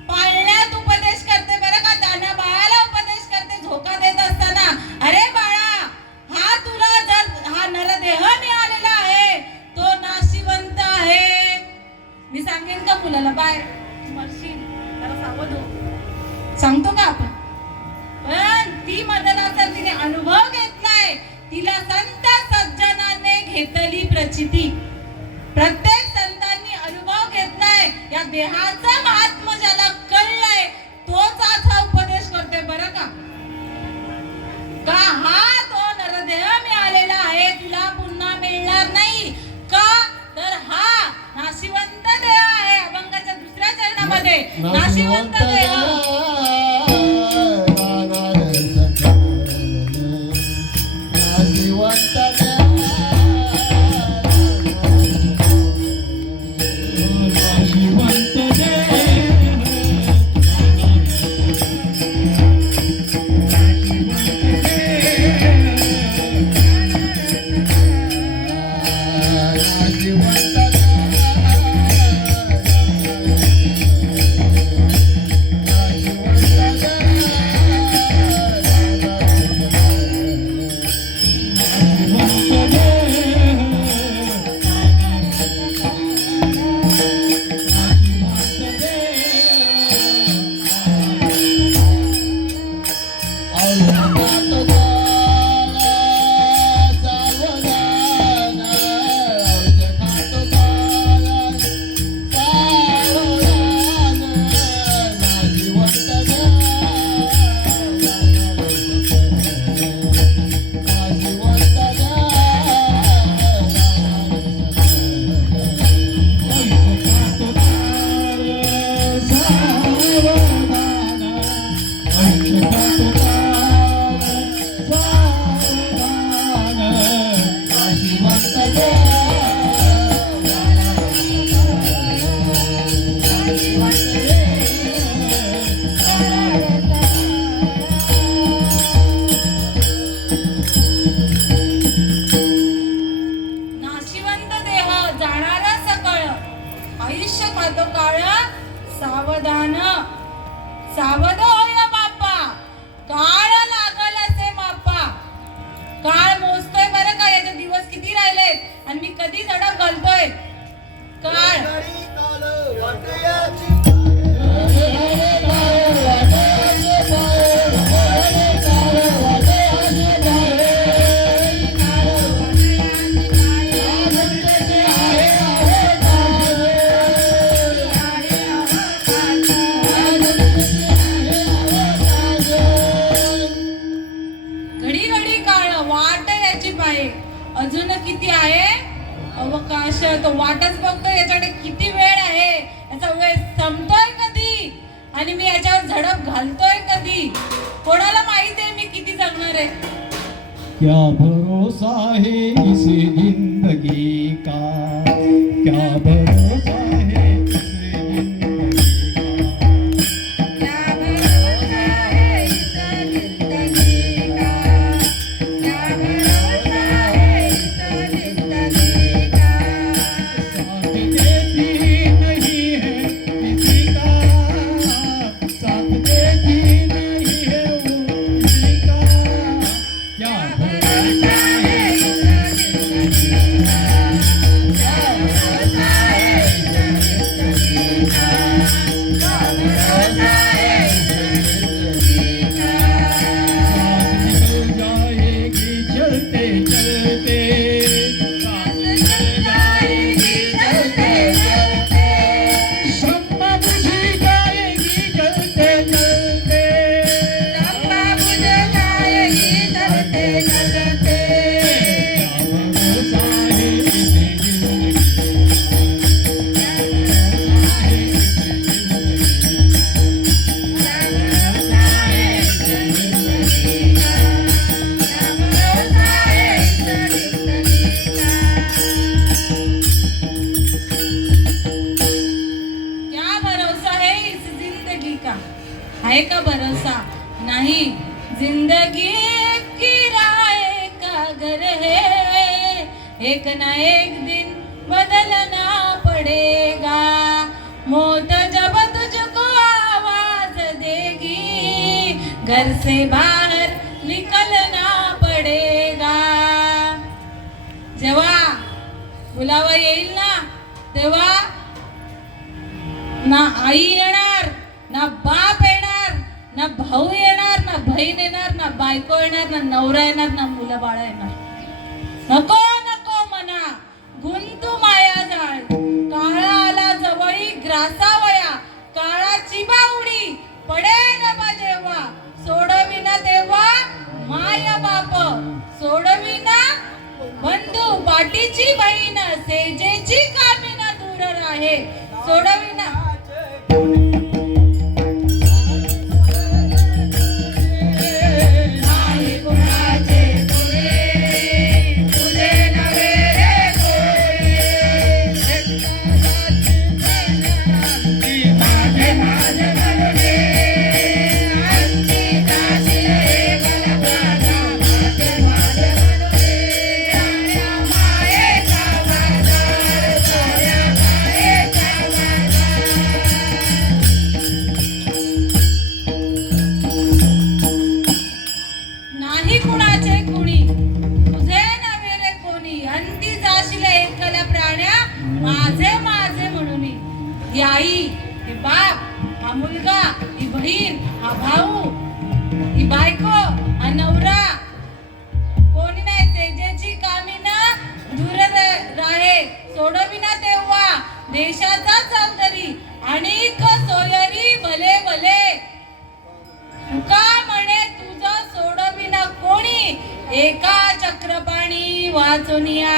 पाळण्यात उपदेश करते बरं का, तान्ह्या बाळाला उपदेश करते झोका देत असताना. अरे बाळा, हा तुला जर हा नरदेह मिळालेला आहे तो नाशिवंत आहे. मी सांगेन का मुलाला बाय मरशील, त्याला सावध हो, सांगतो का आपण? पण ती मदनाचा तिने अनुभव घेतलाय, तिला संत सज्जनाने घेतली प्रचिती. प्रत्येक संतांनी अनुभव घेतलाय, या देहाचं महात्म्य ज्याला कळलंय तोच आज हा उपदेश करतोय बरं का. का हा तो नरदेह मिळालेला आहे, तुला पुन्हा मिळणार नाही. का तर हा नाशिवंत देह आहे. अभंगाच्या दुसऱ्या चरणामध्ये नाशिवंत देह. सावधान सावध होय बापा, काळ लागल असे मापा. काळ मोजतोय बरं का, याचे दिवस किती राहिलेत आणि मी कधी झडप घालतोय. काळ अजून किती आहे अवकाश, तो वाटच बघतोय याच्याकडे किती वेळ आहे, याचा वेळ संपतोय कधी आणि मी याच्यावर झडप घालतोय कधी. कोणाला माहित आहे मी किती जगणार आहे? क्या भरोसा है इस जिंदगी का, क्या भरोसा है इस जिंदगी का का? आहे का भरोसा? नाही. जिंदगी एक किराए का घर है, एक ना एक दिन बदलना पड़ेगा. मौत जब तुझको आवाज देगी, घर से बाहर निकलना पड़ेगा. जेव्हा बुलावा येईल ना, तेव्हा ना आई येणार, ना बाप येणार, ना भाऊ येणार, ना बहीण येणार, ना बायको येणार, ना नवरा येणार, ना मुलं बाळ येणार. नको नको मना गुंतू माया जाळ, काळा आला जवळी ग्रासावया, काळाची बावडी पडेल बा जेव्हा, सोडविना तेव्हा माया बाप, सोडविना बंधू पाठीची बहीण, सेजेची कामिना दूर राहे, सोडविना नाही कुणाचे पुरे, तुझे नवे रे कोणी, माझे माझे म्हणूने, अंती जाशील एकला प्राणा, माझे माझे म्हणूने, जाण्या मायेचा बाजार, सोया मायेचा नाही कुणाचे कुणी, तुझे नव्हे रे कोणी, अंती जाशील एकल्या प्राण्या, माझे माझे म्हणून. ही आई, ही बाप, हा मुलगा, ही बहीण, हा भाऊ, ही बायको, हा नवरा, कोणी नाही. तेजेची कामिना दूर राहे, सोडविना तेव्हा देशाचा चौधरी, आणि सोयरी भले भले. तुका म्हणे तुझं सोडविना कोणी, एका चक्रपाणी वाचुनिया.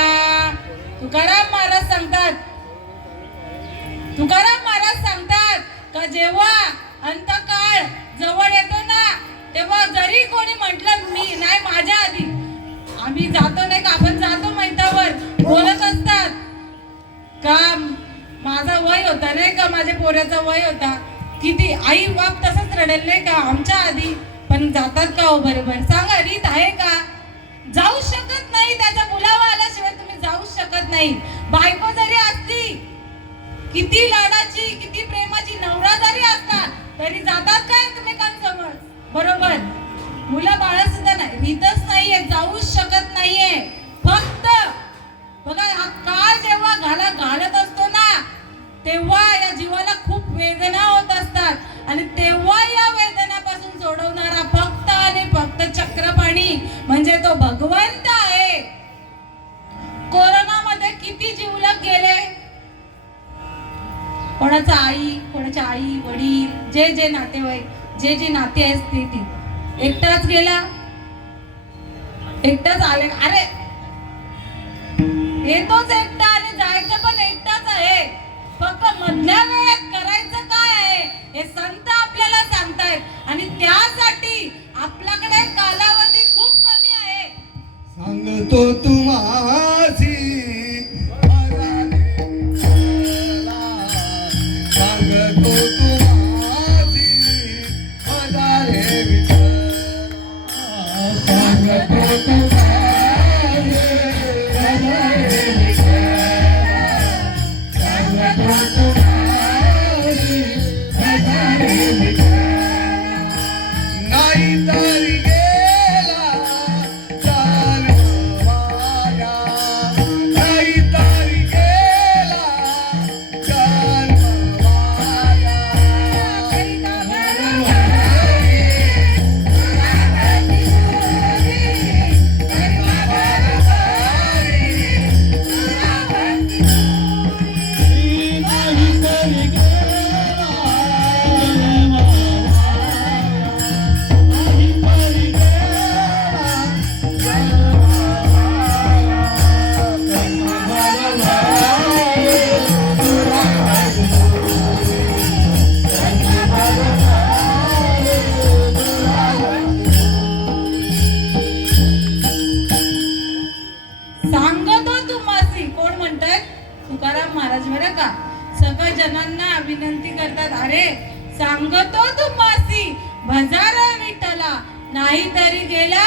तुकाराम महाराज सांगतात, तुकाराम महाराज सांगतात का जेव्हा अंतकाळ जवळ येतो ना, तेव्हा जरी कोणी म्हटलं मी नाही, माझ्या आधी आम्ही जातो नाही का, आपण जातो मैदानावर, बोलत असतात का माझा वय होता नाही का, माझ्या पोराचा वय होता, किती आई बाप तसंच रडेल नाही का आमच्या आधी, पण जातात का हो बरोबर? सांगा, रीत आहे का? जाऊ शकत नाही. त्याचा बुलावा आल्याशिवाय तुम्ही जाऊ शकत नाही. बायको जरी असती, किती लाडाची, किती प्रेमाची, नवरा जरी असता, तरी जातात काय तुम्ही कांजवळ? बरोबर. मुलं बाळ सुद्धा नाही, रीतच नाहीये, जाऊ शकत नाहीये. फक्त बघा, हा काळ जेव्हा घालत असतो ना, तेव्हा या जीवाला खूप वेदना होत असतात, आणि तेव्हा या वेदनापासून सोडवणारा फक्त आणि फक्त चक्रपाणी म्हणजे तो भगवंत आहे. कोरोनामध्ये किती जीवलग गेले, कोणाचा आई वडील, जे जे नातेवाईक, जे जे नाते असते ती, एकटाच गेला, एकटाच आले. अरे येतोच एकटा आणि जायचं पण एकटाच आहे. फक्त मधल्या वेळेत करायचं काय आहे हे संत आपल्याला सांगतायत, आणि त्यासाठी आपल्याकडे कालावधी खूप कमी आहे. सांगतो तुम्हासी सांगतो तुम्हासी हजारे विठ्ठला, सांगतो तुम्हासी हजारे विठ्ठला, सांगतो तुम्हासी हजारे विठ्ठला. नाही तरी गेला जन्म माया, नाही तरी गेला जन्म माया. नाही तरी गेला जन्म सांगतो तुम्हासी, कोण म्हणतात? तुकाराम महाराज. बरं का, सगळ्या जणांना विनंती करतात, अरे सांगतो तुम्हासी भजार विठ्ठला, नाहीतरी गेला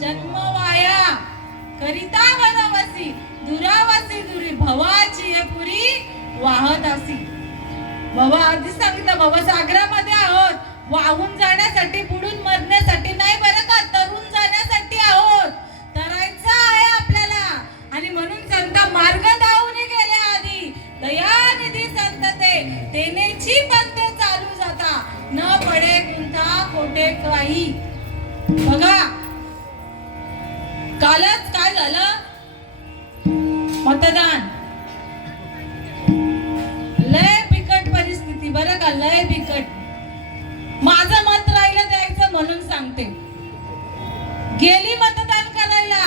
जन्म वाया. करिता वनवासी दुरावासी दुरी, भवाची ये पुरी वाहत असी. बाबा आधीच सांगितलं, बाबा सागरामध्ये आहोत, वाहून जाण्यासाठी, बुडून मरण्यासाठी नाही बरं का, तरुण जाण्यासाठी आहोत. तरायचं आहे आपल्याला. आणि म्हणून संत मार्ग धावून गेले आधी, दयानिधी संत तेनेची पंथे चालू जाता, न पडे गुंता कोठे काही. बघा कालच काय झालं, मतदान. लय बिकट परिस्थिती बरं का, लय बिकट. माझं मत राहिलं द्यायचं म्हणून सांगते. गेली मतदान करायला,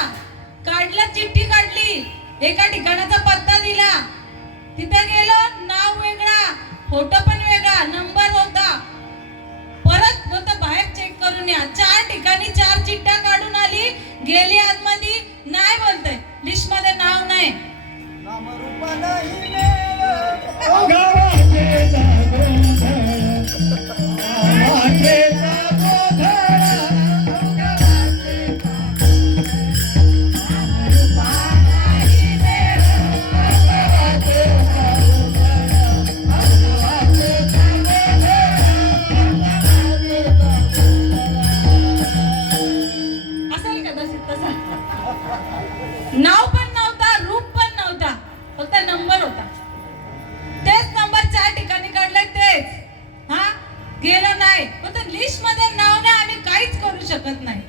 काढलं, चिठ्ठी काढली, एका ठिकाणाचा पत्ता दिला, तिथे गेलो, नाव वेगळा, फोटो पण वेगळा, नंबर होता. परत होतं बाहेर चेक करून या. 4 ठिकाणी 4 चिठ्ठ्या काढून आली, गेली आतमध्ये, नाही बोलते, लिस्ट मध्ये नाव नाही. गावाचे जागरण, गावाचे असेल कदाचित तसा. नाव पण नव्हता, रूप पण नव्हता, फक्त नंबर होता. तेच नंबर 4 ठिकाणी काढले, तेच. हा गेलं नाही, फक्त लिस्ट मध्ये नाव नाही, आम्ही काहीच करू शकत नाही.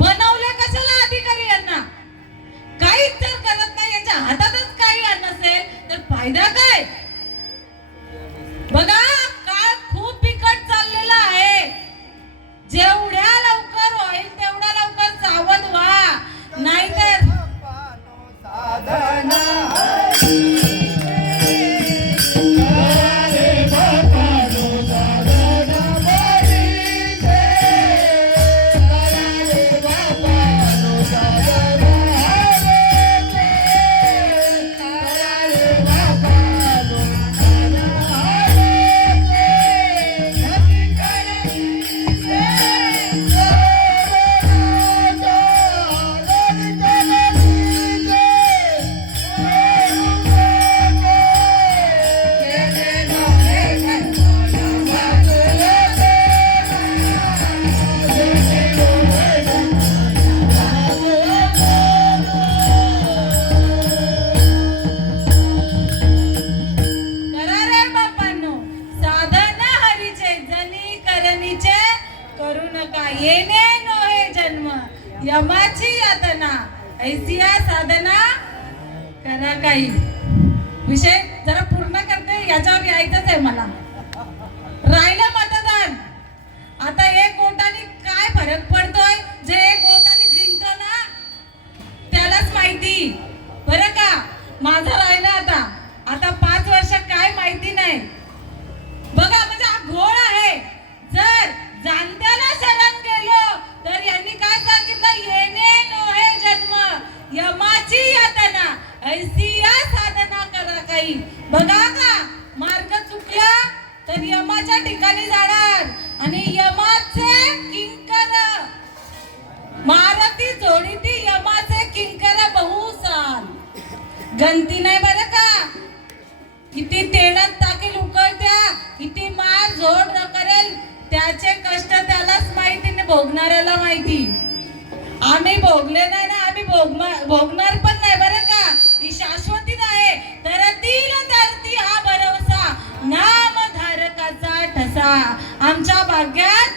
बनवलं कशाला अधिकारी यांना, काहीच जर करत नाही, यांच्या हातातच काही नसेल तर फायदा काय. बघा काळ खूप बिकट चाललेला आहे. जेवढ्या लवकर होईल तेवढ्या लवकर सावध व्हा, नाहीतर येणे नोहे जन्म, यमाची यातना, ऐसिया साधना करा काही. विषय जरा पूर्ण करते, याच्यावर यायचंच आहे मला. राहिलं मतदान. आता 1 वोटाने काय फरक पडतोय, जे 1 वोटाने जिंकतो ना त्यालाच माहिती बरं का. माझं राहिलं आता 5 वर्ष काय माहिती नाही. बघा म्हणजे हा घोळ आहे. जर जाणत्याला शरण गेलो तर यांनी काय सांगितलं, येणे नोहे जन्म, यमाची यातना, ऐसिया साधना करा काही. बघा का मार्ग चुकला तर यमाच्या ठिकाणी जाणार, आणि यमाचे किंकर मारती जोडीती, यमाचे किंकर बहुसाल. गंती नाही बरं का. किती तेलात टाकेल उकळत्या, किती मार झोड करेल, त्याचे कष्ट त्यालाच माहिती, भोगणाऱ्याला माहिती. आम्ही भोगले नाही ना, आम्ही भोगणार पण नाही बरं का. ही शाश्वती नाही. तरतील धरती हा भरवसा, नाम धारकाचा ठसा. आमच्या भाग्यात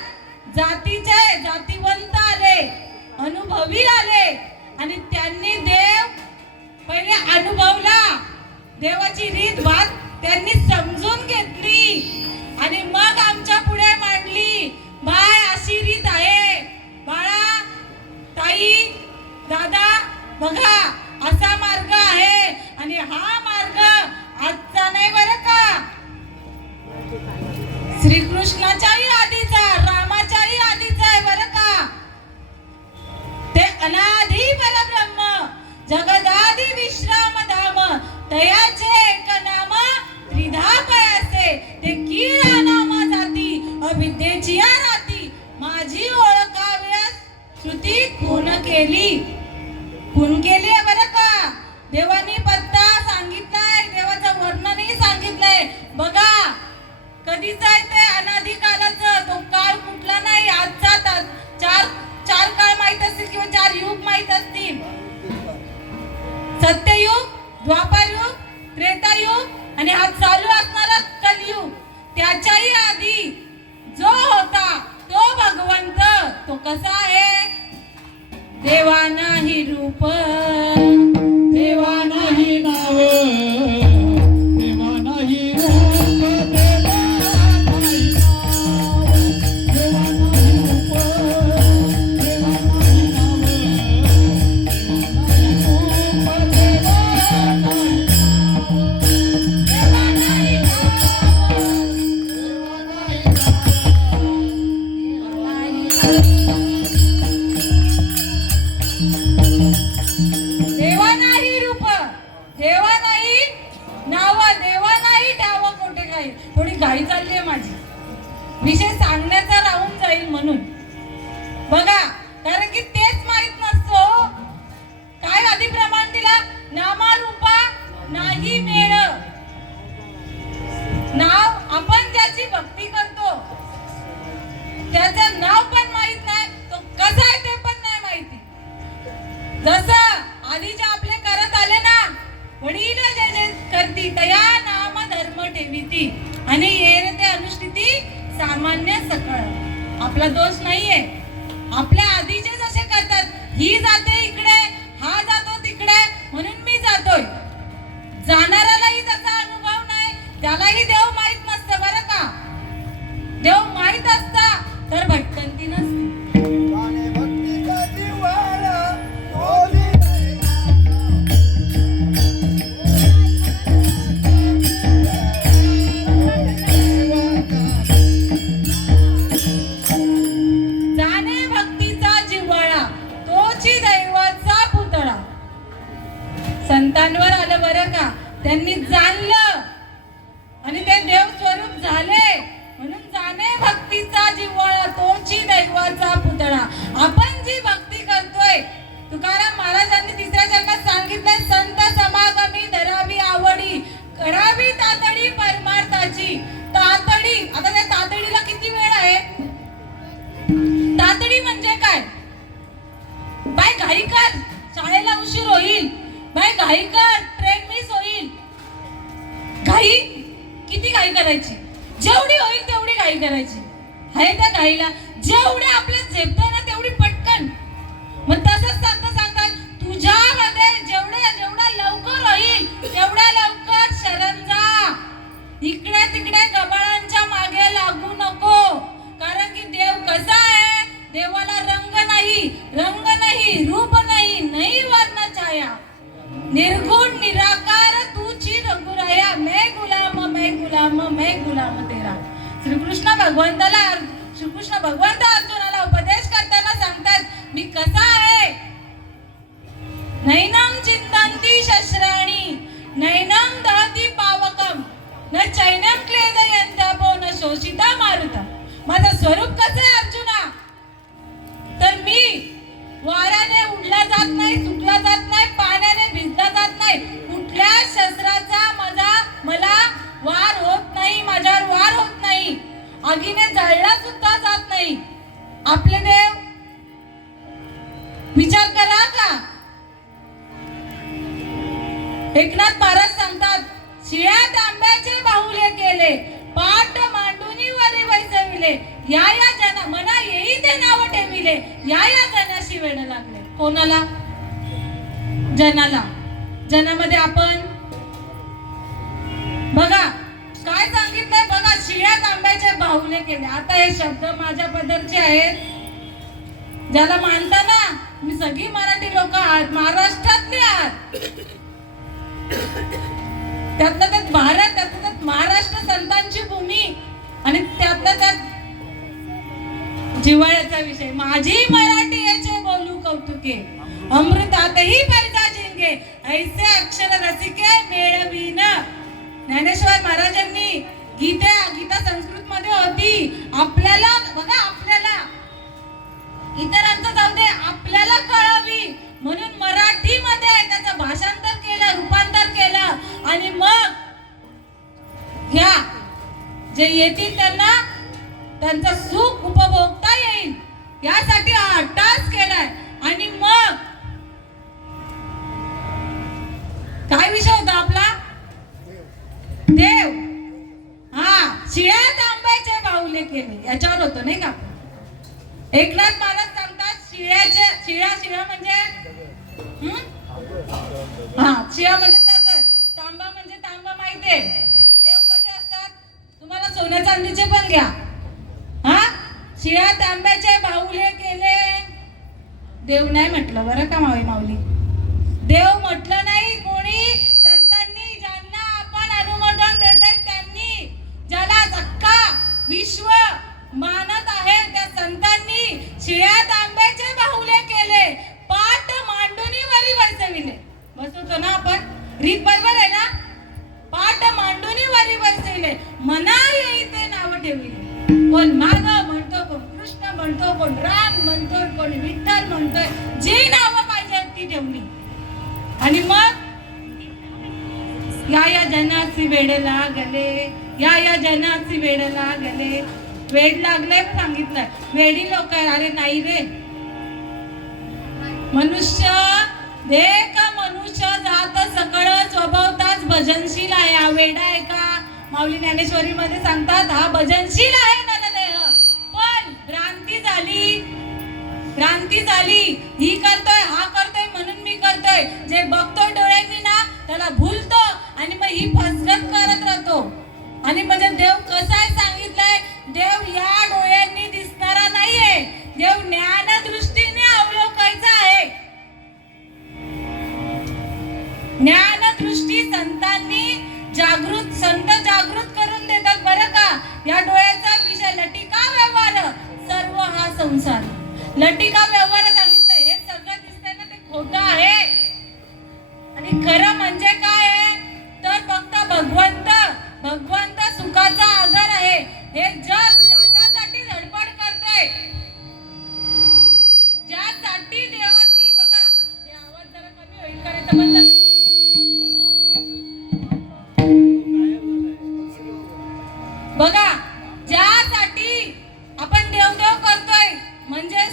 जातीवंत आले, अनुभवी आले, आणि त्यांनी देव पहिले अनुभवला, देवाची रीत भात त्यांनी समजून घेतली, आणि मग आमच्या पुढे मांडली. बाय अशी रीत आहे बाळा, ताई, दादा, बघा असा मार्ग आहे, आणि हा मार्ग आजचा नाही बरं का. श्रीकृष्णाच्याही आधीचा, रामाच्याही आधीचा आहे बरं का. ते अनादि परब्रह्म, जगदादि विश्राम धाम, तयाचे एक नाम त्रिधा पयासे, ते कीळा नामाचा आहे ते अनादी कालाचं, तो काळ कुठला नाही, आजचा चार काळ माहित असतील किंवा 4 युग माहित असतील. सत्ययुग, द्वापारयुग, त्रेतायुग आणि हा चालू असणारा कलयुग. त्याच्याही आधी जो होता तो भगवंत, तो कसा आहे? देवा नाही रूप, देवा नाही नाव, देवा नाही रूप, देवा नाही नाव, देवा नाही रूप, देवा नाही नाव, देवा नाही रूप, देवा नाही नाव, देवा नाही रूप, देवा नाही नाव, देवा नाही टाव कोठे काही. थोडी घाई चालली आहे माझी, विषय सांगण्याचा राहून जाईल म्हणून. बघा, कारण की तेच माहित नसतो काय आधी प्रमाण दिला, नामा रूपा नाही मेळ. नाव आपण ज्याची भक्ती करतो त्याचं नाव पण माहित नाही, तो कसा आहे ते पण नाही माहिती. जसं आधीचे आपले करत आले ना, वडील जे जे करती तया नाम धर्म ठेवीती आणि येर ते अनुष्ठिती सामान्य सकळ. आपला दोष नाहीये, आपल्या आधीचे जसे करतात, ही जाते इकडे, हा जातो तिकडे, म्हणून मी जातोय. जाणाऱ्यालाही त्याचा अनुभव नाही, त्यालाही देव माहित नसतं बरं का. देव माहित असता तर भटकंती नसती. गाणे भक्तीचा जिव्हाळा तोही जाणे भक्तीचा जिव्हाळा तोची दैवाचा पुतळा. संतांवर आलं बरं का, त्यांनी जाणलं आणि ते देव स्वरूप झाले. म्हणून जाणे भक्तीचा जिव्हाळा तोची दैवाचा पुतळा. आपण जी भक्ती करतोय, तुकाराम महाराजांनी 3ऱ्या शतकात सांगितलंय, संत समागमी धरावी आवडी, करावी तातडी परमार्थाची. तातडी, आता त्या तातडीला किती वेळ आहे? तातडी म्हणजे काय? बाय घाई कर, शाळेला उशीर होईल. बाय घाई कर, ट्रेन मिस होईल. घाई किती घाई करायची? जेवढी होईल तेवढी घाई करायची. आहे त्या घाईला जेवढे आपल्या झेपतं ना तेवढी पटकन. मग तसंच सांगतात, तुझ्यामध्ये जेवढा लवकर होईल तेवढ्या लवकर शरण जा. इकडे तिकडे गबाळांच्या मागे लागू नको. कारण की देव कसा आहे? देवाला रंग नाही, रूप नाही, नाही वर्ण छाया. निर्गुण निराकार तुझी रघुराया, मैं गुलाम तेरा. श्रीकृष्ण भगवंत अर्जुनाला उपदेश करताना सांगतात, मी कसा आहे? नैनम चिंतन्ति शस्त्राणि, नैनम दहति पावकम, न चैनम क्लेदयन्त्यपो न शोषिता मारुता. माझं स्वरूप कसं आहे अर्जुना? तर मी वाऱ्याने उडला जात नाही, सुकला जात नाही, पाण्याने भिजला जात नाही. कुठल्या शस्त्राचा मला वार होत नाही, माझ्यावर वार होत नाही. आगीने जळला सुद्धा जात नाही. आपले देव विचार करा का? एकनाथ महाराज सांगतात, शिळ्या तांब्याचे बाहुले केले, पाट मांडूनी वरी बैसविले, या जना मना येई ते नाव ठेविले, या जनाशी वेड लागले. कोणाला? जनाला. जनामध्ये आपण बघा काय सांगितलंय बघा, शिळ्या तांब्याचे बाहुले केले. आता हे शब्द माझ्या पदरचे आहेत. ज्याला मानता ना, मी सगळी मराठी लोक आहात, महाराष्ट्रातले आहात. त्यातल्या त्यात भारत, त्यातल्या त्यात महाराष्ट्र संतांची भूमी आणि त्यातल्या त्यात जिव्हाळ्याचा विषय. माझी मराठी याचे बोलू कौतुके, अमृतातही पैजा जिंगे, ऐसे अक्षर रसिके मेळवीन. ज्ञानेश्वर महाराजांनी गीता संस्कृत मध्ये होती. आपल्याला बघा, आपल्याला इतरांचं जाऊ दे, आपल्याला कळावी म्हणून मराठीमध्ये त्याचं भाषांतर केलं, रूपांतर केलं आणि मग ह्या जे येतील त्यांना त्यांचं सुख उपभोगता येईल यासाठी हा अट्टास केलाय. आणि मग काय विषय होता आपला? देव. हा, शिळ्या तांब्याचे बाहुले केले याच्यावर होतो नाही का? एकनाथ महाराज सांगतात शिळा म्हणजे हा, शिळा म्हणजे दगड, तांबा म्हणजे तांबा माहितीये. देव कसे असतात तुम्हाला सोन्या चांदीचे पण घ्या. हा, शिळ्या तांब्याचे बाहुले केले. देव नाही म्हटलं बरं का माऊली. देव म्हटलं नाही कोणी. संतांनी ज्यांना आपण अनुमोदन देतोय त्यांनी, ज्याला अख्खा विश्व मानत आहे त्या संतांनी शिळ्या तांब्याचे बाहुले केले. पाठ मांडूनी वरी बसविले. बसवतो ना आपण, रीत बरोबर आहे ना? पाठ मांडूनी वरी बसविले. मना येई ते नाव ठेवले. कोण माधव म्हणतो, कोण कृष्ण म्हणतो, कोण राम म्हणतो, कोण विठ्ठल म्हणतोय. जी नावं पाहिजे ती ठेवली. आणि मग या जनाची वेड लागले, या जनाची वेड लागले. वेड लागले सांगितलंय. वेडी लोक आहे. अरे नाही रे, मनुष्य देख मनुष्य जात सकळ स्वभावताच भजनशील आहे. हा वेडा आहे का? माऊली ज्ञानेश्वरी मध्ये सांगतात हा भजनशील आहे नरदेह. पण क्रांती झाली. ही करतोय, हा करतोय म्हणून मी करतोय. जे बघतोय डोळ्यांनी ना त्याला भूलतो आणि मग ही फसगत करत राहतो. आणि म्हणजे देव कसा आहे सांगितलंय, देव या डोळ्यांनी दिसणारा नाहीये. देव ज्ञान दृष्टीने अवलोकायचा आहे. ज्ञान दृष्टी संतांनी संत जागृत करून देतात बरं का. या डोळ्याचा विषय लटिका व्यवहार, सर्व हा संसार. लटिका व्यवहार सांगितलं. हे सगळं दिसतंय ना ते खोटं आहे. आणि खरं म्हणजे काय आहे तर फक्त भगवंत सुखाचा आधार आहे. हे जग ज्याच्यासाठी धडपड करते, ज्यासाठी देवाची, बघा हे आवाज जरा कमी होईल करायचं बंद करा. बघा ज्यासाठी आपण देवदेव करतोय म्हणजे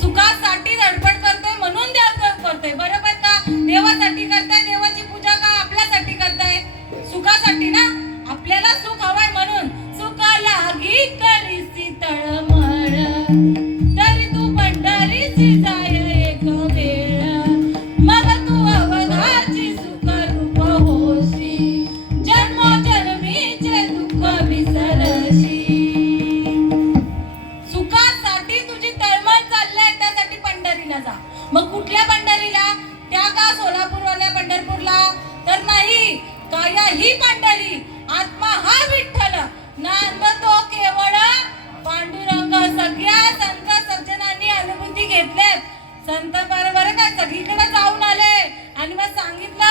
सुखासाठी धडपड करतोय म्हणून देवदेव करतोय. बरोबर का? देवासाठी करताय. देवाची पूजा का आपल्यासाठी करताय? सुखासाठी ना. आपल्याला सुख हवंय म्हणून. सुख लागी करीसी तळमळ, तरी तू पंढरीची जाय एक वेळ. मग तू अवघाची सुख रूप होशी, जन्मोजन्मीचे दुःख विसरशी. सुखासाठी तुझी तळमळ चाललाय त्यासाठी पंढरीला जा. मग कुठल्या पंढरीला? त्या का सोलापूरवाल्या पंढरपूरला? तर नाही. काया ही पंढरी, आत्मा हा विठ्ठल, नांदतो केवळ पांडुरंग. सगळ्या संत सज्जनांनी अनुभूती घेतल्यात. संत बरोबर का सगळीकडे जाऊन आले आणि मग सांगितलं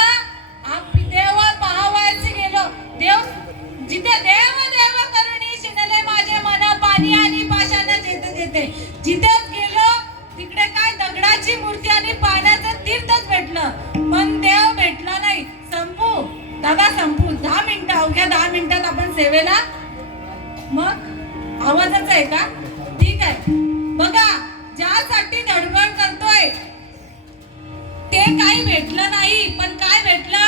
आपण देव पाहावयाचे गेलो. देव जिथे देव करुणी शिनले माझे मन, पाणी आणि पाषाण जेते. जिथेच गेलो तिकडे काय दगडाची मूर्ती आणि पाण्याचं तीर्थच भेटलं, पण देव भेटला नाही. दादा संपू 10 मिनिटं, अवघ्या 10 मिनिटात आपण सेवेला. मग आवाजच आहे का? ठीक आहे. बघा ज्यासाठी धडपड करतोय ते काही भेटलं नाही, पण काय भेटलं?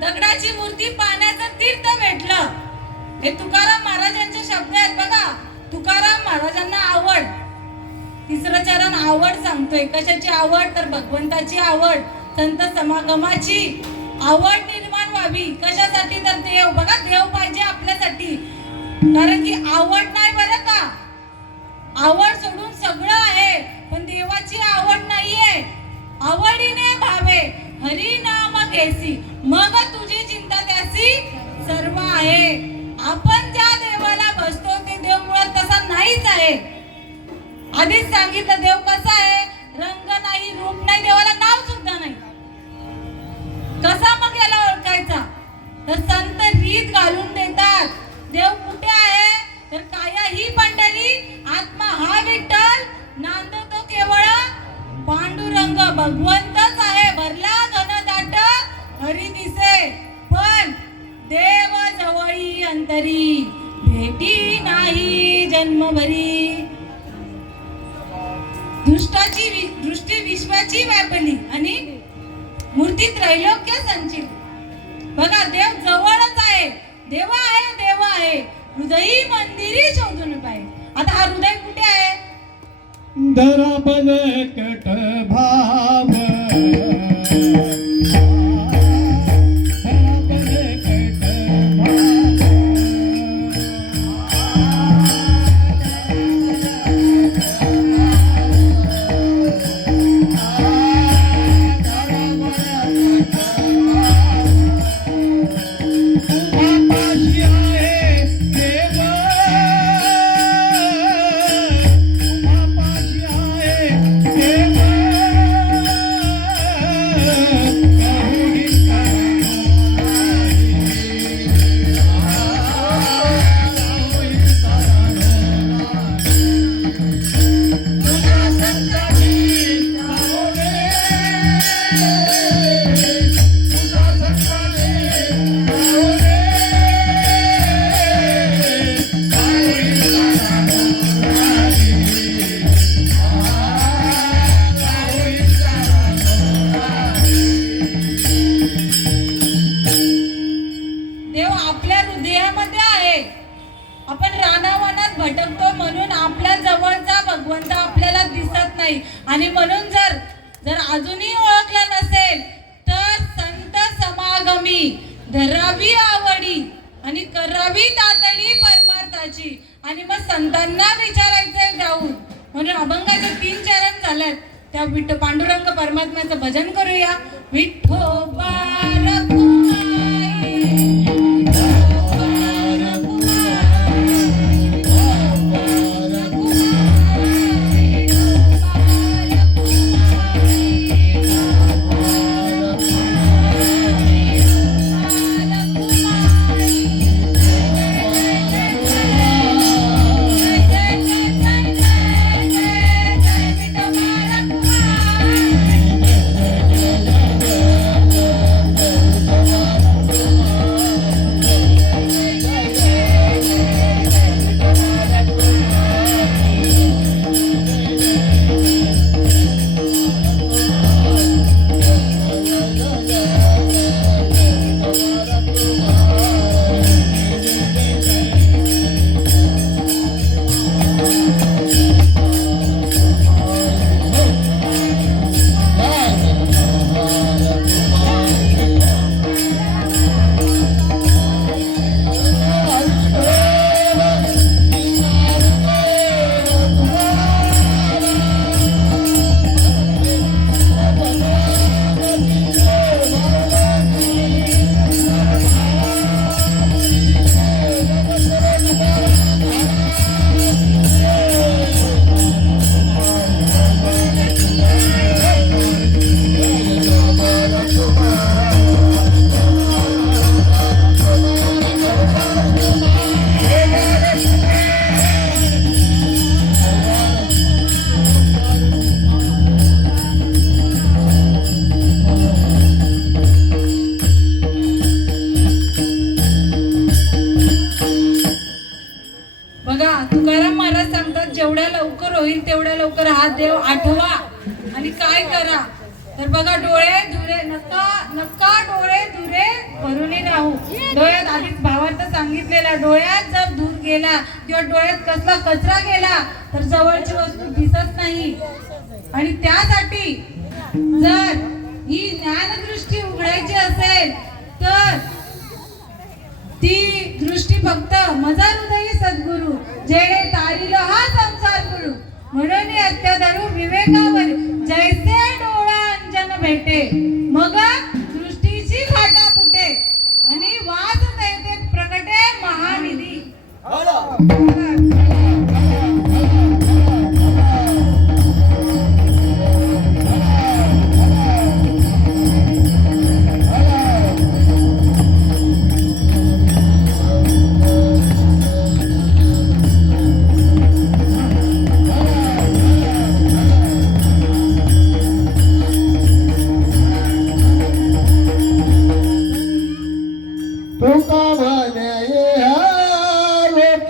दगडाची मूर्ती, पाण्याचं तीर्थ भेटलं. हे तुकाराम महाराजांचे शब्द आहेत. बघा तुकाराम महाराजांना आवड, तिसरं चरण आवड सांगतोय. कशाची आवड? तर भगवंताची आवड, संत समागमाची आवड निर्माण व्हावी. कशासाठी? तर देव. बघा देव पाहिजे आपल्यासाठी. कारण की आवड नाही बरं का. आवड सोडून सगळं आहे, पण देवाची आवड नाहीये. आवडीने भावे हरी नाम घेसी, मग तुझी चिंता त्यासी सर्व आहे. आपण ज्या देवाला बसतो ते देव मुळात तसा नाहीच आहे. आधीच सांगितलं देव कसा आहे. रंग नाही, रूप नाही, देवाला नाव सुद्धा नाही. कसा मग याला ओळखायचा? तर संत रीत घालून देतात. देव कुठे आहे? तर काया ही पंढरी, आत्मा हा विठ्ठल, नांदतो केवळ पांडुरंग. भगवंतच आहे. भरला घनदाट हरी दिसे, पण देव जवळी अंतरी भेटी नाही. जन्मभरी दृष्टी विश्वाची व्यापली आणि मूर्ती त्रैलोक्य संचित. बघा देव जवळच आहे, देव आहे हृदयी मंदिरी शोधून पाय. आता हा हृदय कुठे आहे? धरा बलकट भाव देव आपल्या हृदयामध्ये आहे. आपण रानावनात भटकतो म्हणून आपल्या जवळचा भगवंत आपल्याला दिसत नाही. आणि म्हणून जर अजूनही ओळखला नसेल तर संत समागमी धरावी आवडी आणि करावी तातडी परमार्थाची. आणि मग संतांना विचारायचंय जाऊन. म्हणून अभंगाचे 3 चरण झालेत. त्या पांडुरंग परमात्म्याचं भजन करूया. विठ्ठोबा जेवढ्या लवकर होईल तेवढ्या लवकर हा देव आठवा आणि काय करा. तर बघा डोळे धुरे नका डोळे धुरे भरूनी राहू. डोळ्यात आधीच भावार्थ सांगितलेला, डोळ्यात जर धूर गेला किंवा डोळ्यात कसला कचरा गेला तर जवळची वस्तू दिसत नाही. आणि त्यासाठी जर ही ज्ञानदृष्टी उघडायची असेल तर ती दृष्टी फक्त मजा हृदयी सद्गुरु जेणे तारील हा संसार गुरु. म्हणून अत्याधरू विवेकावर जैसे डोळा अंजन भेटे मग दृष्टीची फाटा फुटे आणि वास देते प्रगटे महानिधी. तुका म्हणे लोक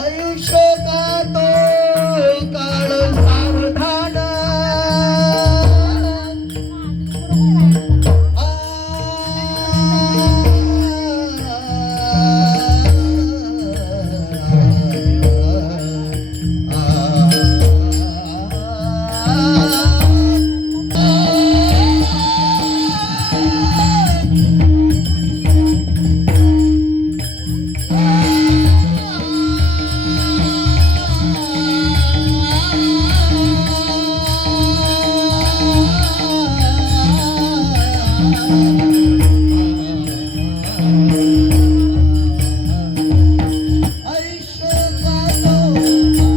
आयुष्य का तो काळ सावधान आयुष्य खातो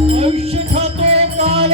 काळ सावधान आयुष्य खातो काळ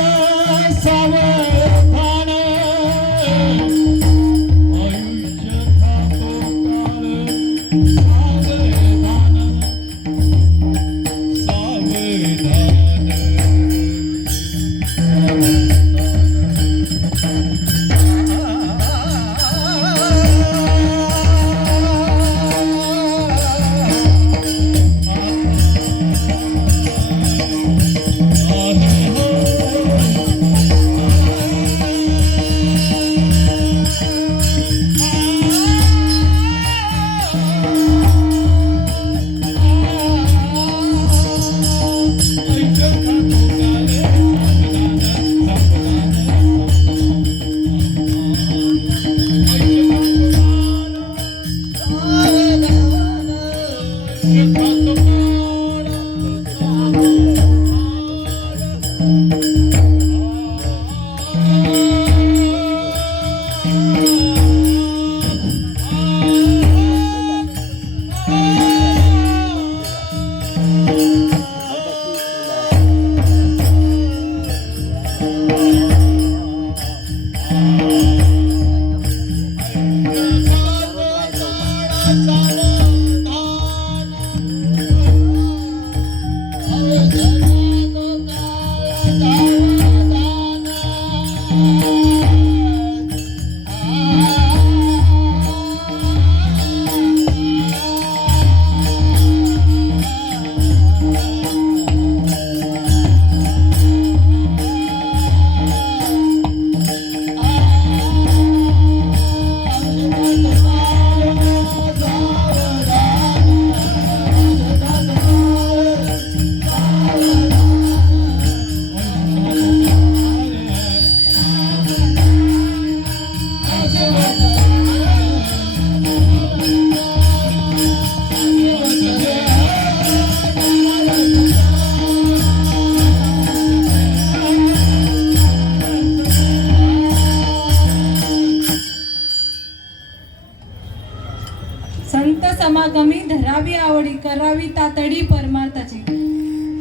संत समागमी धरावी आवडी करावी तातडी परमार्थाची.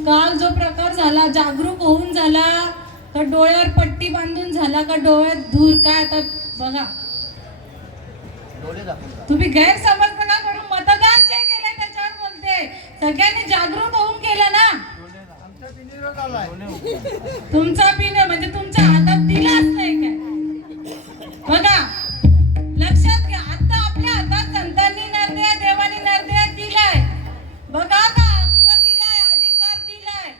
काल जो प्रकार झाला जागरूक होऊन झाला का डोळ्यावर पट्टी बांधून झाला का डोळ्यात धूर काय आता बघा. तुम्ही गैरसमज नका करून मतदान जे केलंय त्याच्यावर बोलते. सगळ्यांनी जागरूक होऊन केलं ना. तुमचा पिन म्हणजे तुमच्या हातात दिलाच नाही काय. बघा लक्षात घ्या आता आपल्या हातात संतांनी नरदे देवानी नरदे दिलाय. बघा आता हक्क दिलाय अधिकार दिलाय.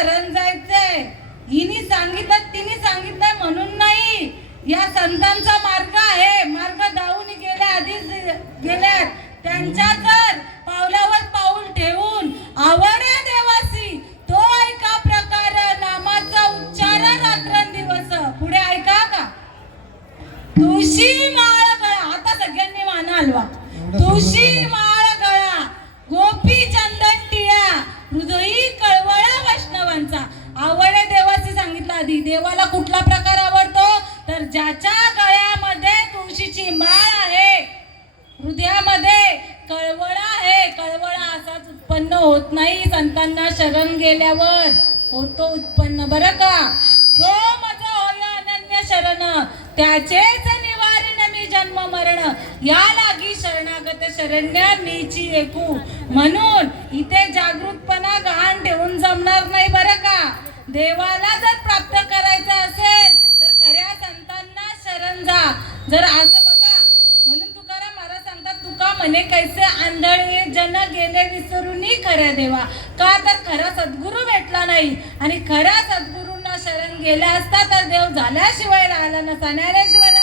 शरण जायचंय. हिनी सांगितलं तिने सांगितलं म्हणून नाही. या संतांचा मार्ग आहे. मार्ग दावून गेल्या आधीच गेल्यात. त्यांच्या तर पावलावर पाऊल ठेवून आवड आहे देवासी तो ऐका प्रकार नामाचा उच्चार रात्रंदिवस. पुढे ऐका का. तुळशी माळ गळा. आता सगळ्यांनी मान हलवा. तुळशी माळ गळा गोपी चंदन टिळा हृदयी कळवळा वैष्णवांचा. आवड आहे देवाची सांगितलं आधी. देवाला कुठला प्रकार आवडतो तर ज्याच्या गळ्यामध्ये तुळशीची माळ आहे, हृदयामध्ये कळवळा आहे. कळवळा असाच उत्पन्न होत नाही. संतांना शरण गेल्यावर होतो उत्पन्न बरं का. जो मज होय अनन्य शरण त्याचेच निवारण मी जन्म मरण. या लागी शरणागत शरण्य मीची ऐकू. म्हणून इथे जागृतपणा गहाण ठेवून जमणार नाही बरं का. देवाला जर प्राप्त करायचं असेल तर खऱ्या संतांना शरण जा. जर असं बघा म्हणून तुकाराम महाराज सांगतात तुका म्हणे कैसे आंधळे जन गेले विसरूनी खऱ्या देवा. का तर खरा सद्गुरू भेटला नाही. आणि खऱ्या सद्गुरूंना शरण गेला असता तर देव झाल्याशिवाय राहिला नसता. ज्ञानेश्वर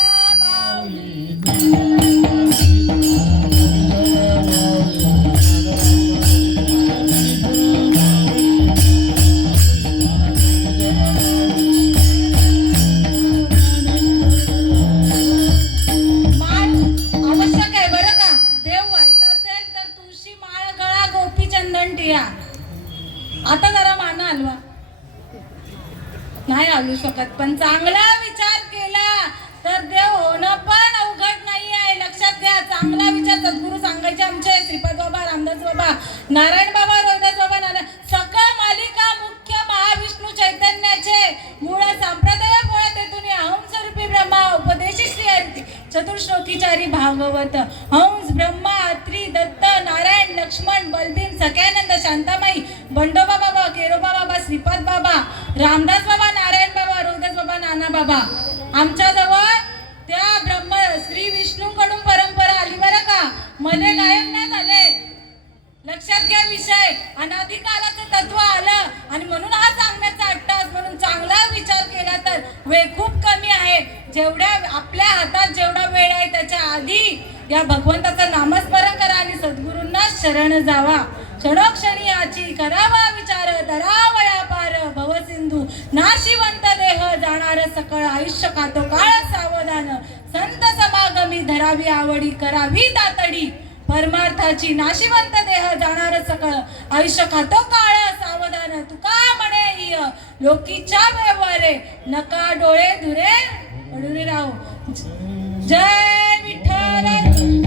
आता जरा मान हलवा. नाही हलू शकत पण चांगला विचार केला तर देव होणं पण अवघड नाही आहे. लक्षात घ्या. चांगला विचार सद्गुरू सांगायचे आमचे श्रीपाद बाबा, रामदास बाबा, नारायण बाबा, रोहिदास बाबा, नारायण सकळ मालिका मुख्य महाविष्णू चैतन्याचे मूळ संप्रदाय मुळे तेथून हंस स्वरूपी ब्रह्मा उपदेशी श्री हरी चतुर्श्लोकीचारी भागवत हंस ब्रह्मा अत्री दत्त नारायण लक्ष्मण बलभीम सख्यानंद शांतामाई बंडोबा बाबा केरोबा बाबा श्रीपाद बाबा रामदास बाबा नारायण बाबा रोहिदास बाबा नाना बाबा. आमच्या जवळ त्या ब्रह्म श्री विष्णूकडून परंपरा आली बरं का. मध्ये गायब नाही झाले. लक्षात घ्या. विषय अनादिकालाचं तत्व आलं आणि म्हणून हा सांगण्याचा अट्टास. म्हणून चांगला विचार केला तर वेळ खूप कमी आहे. जेवढ्या आपल्या हातात जेवढा वेळ आहे त्याच्या आधी या भगवंताचं नामस्मरण करा आणि सद्गुरूंना शरण जावा. क्षणोक्षणी याची करावा विचार धरावया पार भवसिंधू नाशिवंत देह जाणार सकळ आयुष्य खातो काळ सावधान संत समागमी धरावी आवडी करावी तातडी परमार्थाची नाशिवंत देह जाणार सकळ आयुष्य खातो काळ सावधान. तुका म्हणे लोकीच्या व्यवहारे नका डोळे धुरे अडुरे राहू. जय विठ्ठल.